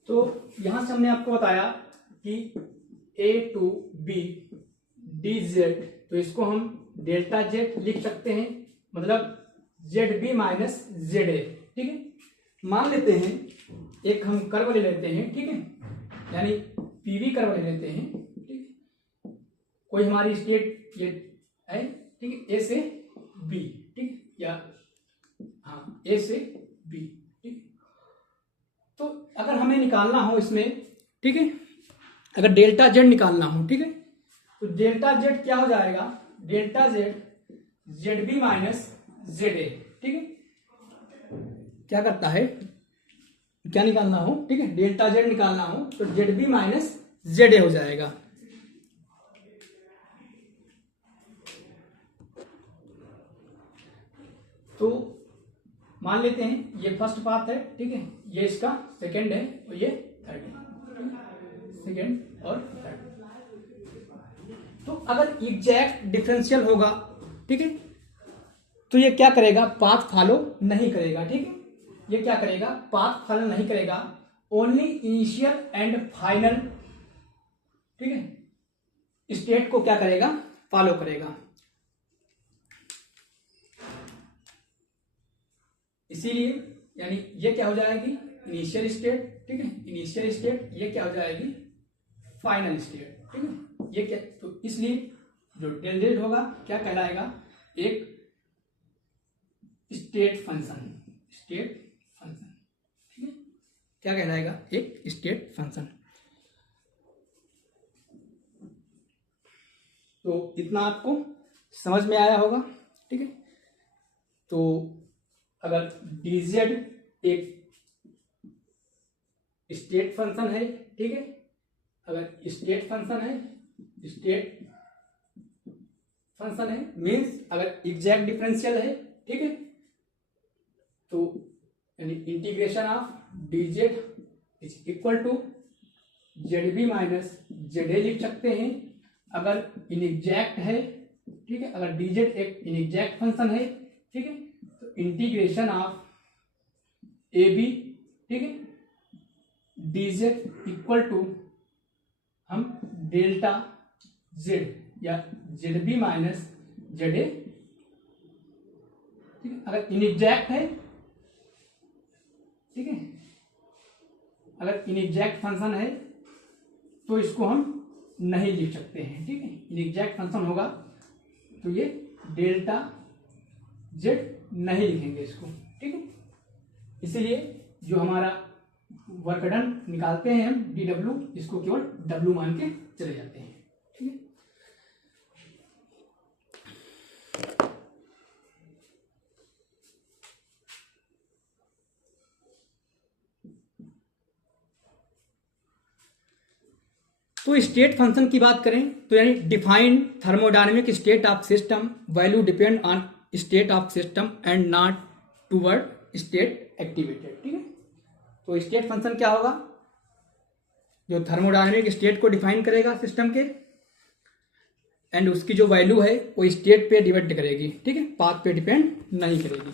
तो यहां से हमने आपको बताया कि a टू b dz, तो इसको हम डेल्टा z लिख सकते हैं, मतलब zb माइनस za, ठीक है। मान लेते हैं एक हम कर्व ले लेते हैं, ठीक है, यानी pv कर्व ले लेते हैं, ठीक है। कोई हमारी स्टेट ये है, ठीक है, a से b, ठीक है, या हाँ a से b, ठीक। तो अगर हमें निकालना हो इसमें, ठीक है, अगर डेल्टा जेड निकालना हो, ठीक है, तो डेल्टा जेड क्या हो जाएगा, delta Z Z B minus Z A, ठीक है। क्या करता है, क्या निकालना हो, ठीक है, डेल्टा जेड निकालना हो तो Z B minus Z A हो जाएगा। तो मान लेते हैं ये फर्स्ट पाथ है, ठीक है, ये इसका सेकंड है और ये थर्ड है, सेकंड और थर्ड। तो अगर एग्जैक्ट डिफरेंशियल होगा, ठीक है, तो ये क्या करेगा, पाथ फॉलो नहीं करेगा, ठीक है। ये क्या करेगा, पाथ फॉलो नहीं करेगा, ओनली इनिशियल एंड फाइनल, ठीक है, स्टेट को क्या करेगा, फॉलो करेगा। इसीलिए यानी ये क्या हो जाएगी, इनिशियल स्टेट, ठीक है, इनिशियल स्टेट, ये क्या हो जाएगी, फाइनल स्टेट, ठीक है। ये क्या, तो इसलिए जो डेल जेड होगा क्या कहलाएगा, एक स्टेट फंक्शन, स्टेट फंक्शन, ठीक है, क्या कहलाएगा, एक स्टेट फंक्शन। तो इतना आपको समझ में आया होगा, ठीक है। तो अगर dz एक स्टेट फंक्शन है, ठीक है, अगर स्टेट फंक्शन है, स्टेट फंक्शन है मीन्स अगर एग्जैक्ट डिफरेंशियल है, ठीक है, तो यानी integration of dz is equal to Z B minus Z A लिख सकते हैं। अगर इनएग्जैक्ट है, ठीक है, अगर dz एक इनएग्जैक्ट फंक्शन है, ठीक है, तो इंटीग्रेशन ऑफ ए बी, ठीक है, dz इक्वल टू हम डेल्टा जेड या Z B minus Z A, ठीक है। अगर इनएग्जैक्ट है, ठीक है, अगर इनएग्जैक्ट फंक्शन है तो इसको हम नहीं लिख सकते हैं, ठीक है। इनएग्जैक्ट फंक्शन होगा तो ये डेल्टा जेड नहीं लिखेंगे इसको, ठीक है। इसीलिए जो हमारा वर्क डन निकालते हैं हम dw, इसको केवल w मान के चले जाते हैं, ठीक है। तो स्टेट फंक्शन की बात करें तो यानी defined thermodynamic state of system, value depend on state of system and not toward state activated, ठीक है। तो स्टेट फंक्शन क्या होगा, जो थर्मोडायनेमिक स्टेट को डिफाइन करेगा सिस्टम के, एंड उसकी जो वैल्यू है वो स्टेट पे डिपेंड करेगी, ठीक है, पाथ पे डिपेंड नहीं करेगी।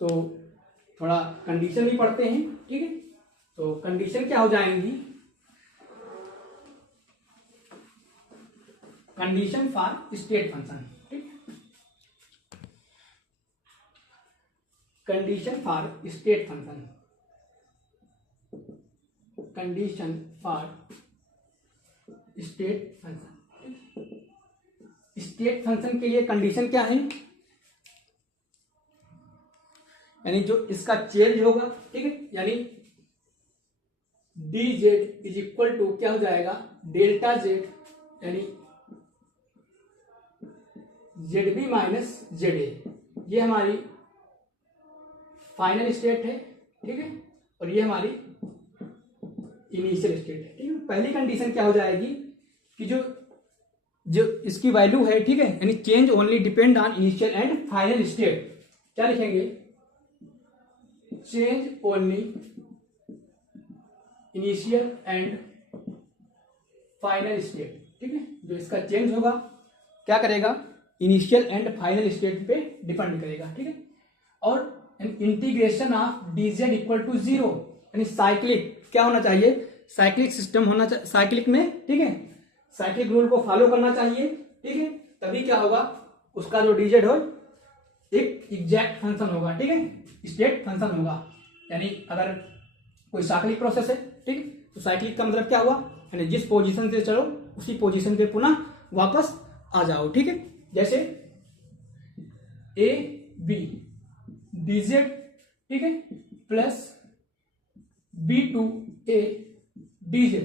तो थोड़ा कंडीशन भी पढ़ते हैं, ठीक है। तो कंडीशन क्या हो जाएंगी, कंडीशन फॉर स्टेट फंक्शन, ठीक, condition for state function, condition for state function. State function के लिए कंडीशन क्या है, यानी जो इसका चेंज होगा, ठीक है, यानी D Z is equal to क्या हो जाएगा, डेल्टा जेड, यानी Z B minus Z A, ये हमारी फाइनल स्टेट है, ठीक है, और ये हमारी इनिशियल स्टेट है, ठीक है। पहली कंडीशन क्या हो जाएगी कि जो जो इसकी वैल्यू है, ठीक है, यानी change only depend on initial and final state, क्या लिखेंगे, change only initial and final state, ठीक है, जो इसका चेंज होगा क्या करेगा, इनिशियल एंड फाइनल स्टेट पे डिपेंड करेगा, ठीक है। और integration of dz equal to 0, यानी साइक्लिक क्या होना चाहिए, साइक्लिक सिस्टम होना चाहिए, साइक्लिक में, ठीक है, साइक्लिक रूल को फॉलो करना चाहिए, ठीक है, तभी क्या होगा, उसका जो dz हो एक एग्जैक्ट फंक्शन होगा, ठीक है, स्टेट फंक्शन होगा। यानी अगर कोई साइक्लिक प्रोसेस है, ठीक, तो साइक्लिक का मतलब क्या हुआ, यानी जिस पोजीशन से चलो उसी पोजीशन पे पुनः वापस आ जाओ, ठीक है। जैसे ए बी dz, ठीक है, plus B to A dz,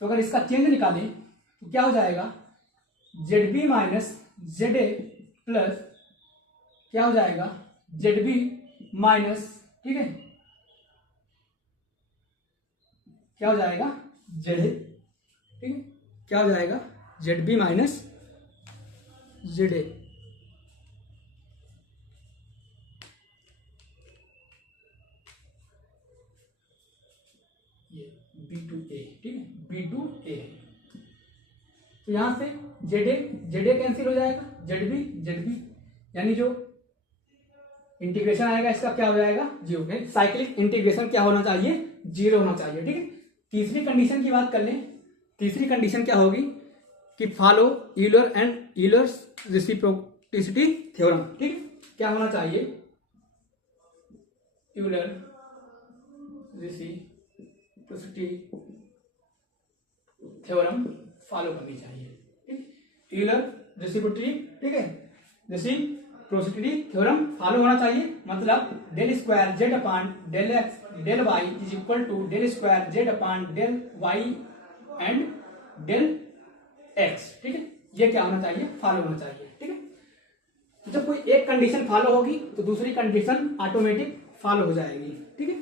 तो अगर इसका चेंज निकालें तो क्या हो जाएगा, Z B minus Z A plus क्या हो जाएगा, जेड बी माइनस, ठीक है, क्या हो जाएगा, जेड ए, ठीक है, क्या हो जाएगा, Z B minus Z A, ये बी टू ए, ठीक है, बी टू ए, तो यहां से जेड ए कैंसिल हो जाएगा, जेड बी, यानी जो इंटीग्रेशन आएगा इसका क्या हो जाएगा, 0। साइक्लिक इंटीग्रेशन क्या होना चाहिए, 0 होना चाहिए, ठीक है। तीसरी कंडीशन की बात कर लें, तीसरी कंडीशन क्या होगी कि follow Euler and Euler's reciprocity theorem, ठीक है, क्या होना चाहिए, यूलर रेसिप्रोसिटी थ्योरम फॉलो करनी चाहिए, ठीक, यूलर रेसिप्रोसिटी, ठीक है, रेसिप्रोसिटी थ्योरम फॉलो होना चाहिए, मतलब del square Z upon del X del Y is equal to del square Z upon del Y and del X, ठीक है, ये क्या होना चाहिए, फॉलो होना चाहिए, ठीक है। जब कोई एक कंडीशन फॉलो होगी तो दूसरी कंडीशन ऑटोमेटिक फॉलो हो जाएगी, ठीक है।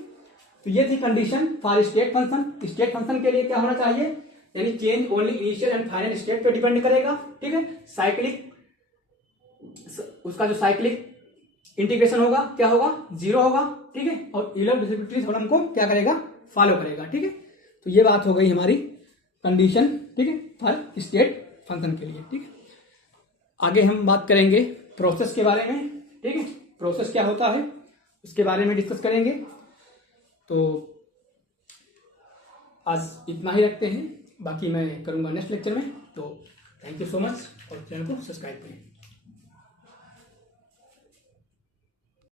तो ये थी condition for state function. State function के लिए क्या होना चाहिए, यानी change only initial and final state पे डिपेंड करेगा, ठीक है। साइक्लिक, उसका जो साइक्लिक इंटीग्रेशन होगा क्या होगा, 0 होगा, ठीक है, और यूलर रेसिप्रोसिटी थ्योरम को क्या करेगा, फॉलो करेगा, ठीक है। तो ये बात हो गई हमारी कंडीशन, ठीक है, फॉर स्टेट फंक्शन के लिए, ठीक है। आगे हम बात करेंगे प्रोसेस के बारे में, ठीक है, प्रोसेस क्या होता है उसके बारे में डिस्कस करेंगे। तो आज इतना ही रखते हैं, बाकी मैं करूंगा नेक्स्ट लेक्चर में। तो थैंक यू सो मच, और चैनल को सब्सक्राइब करें।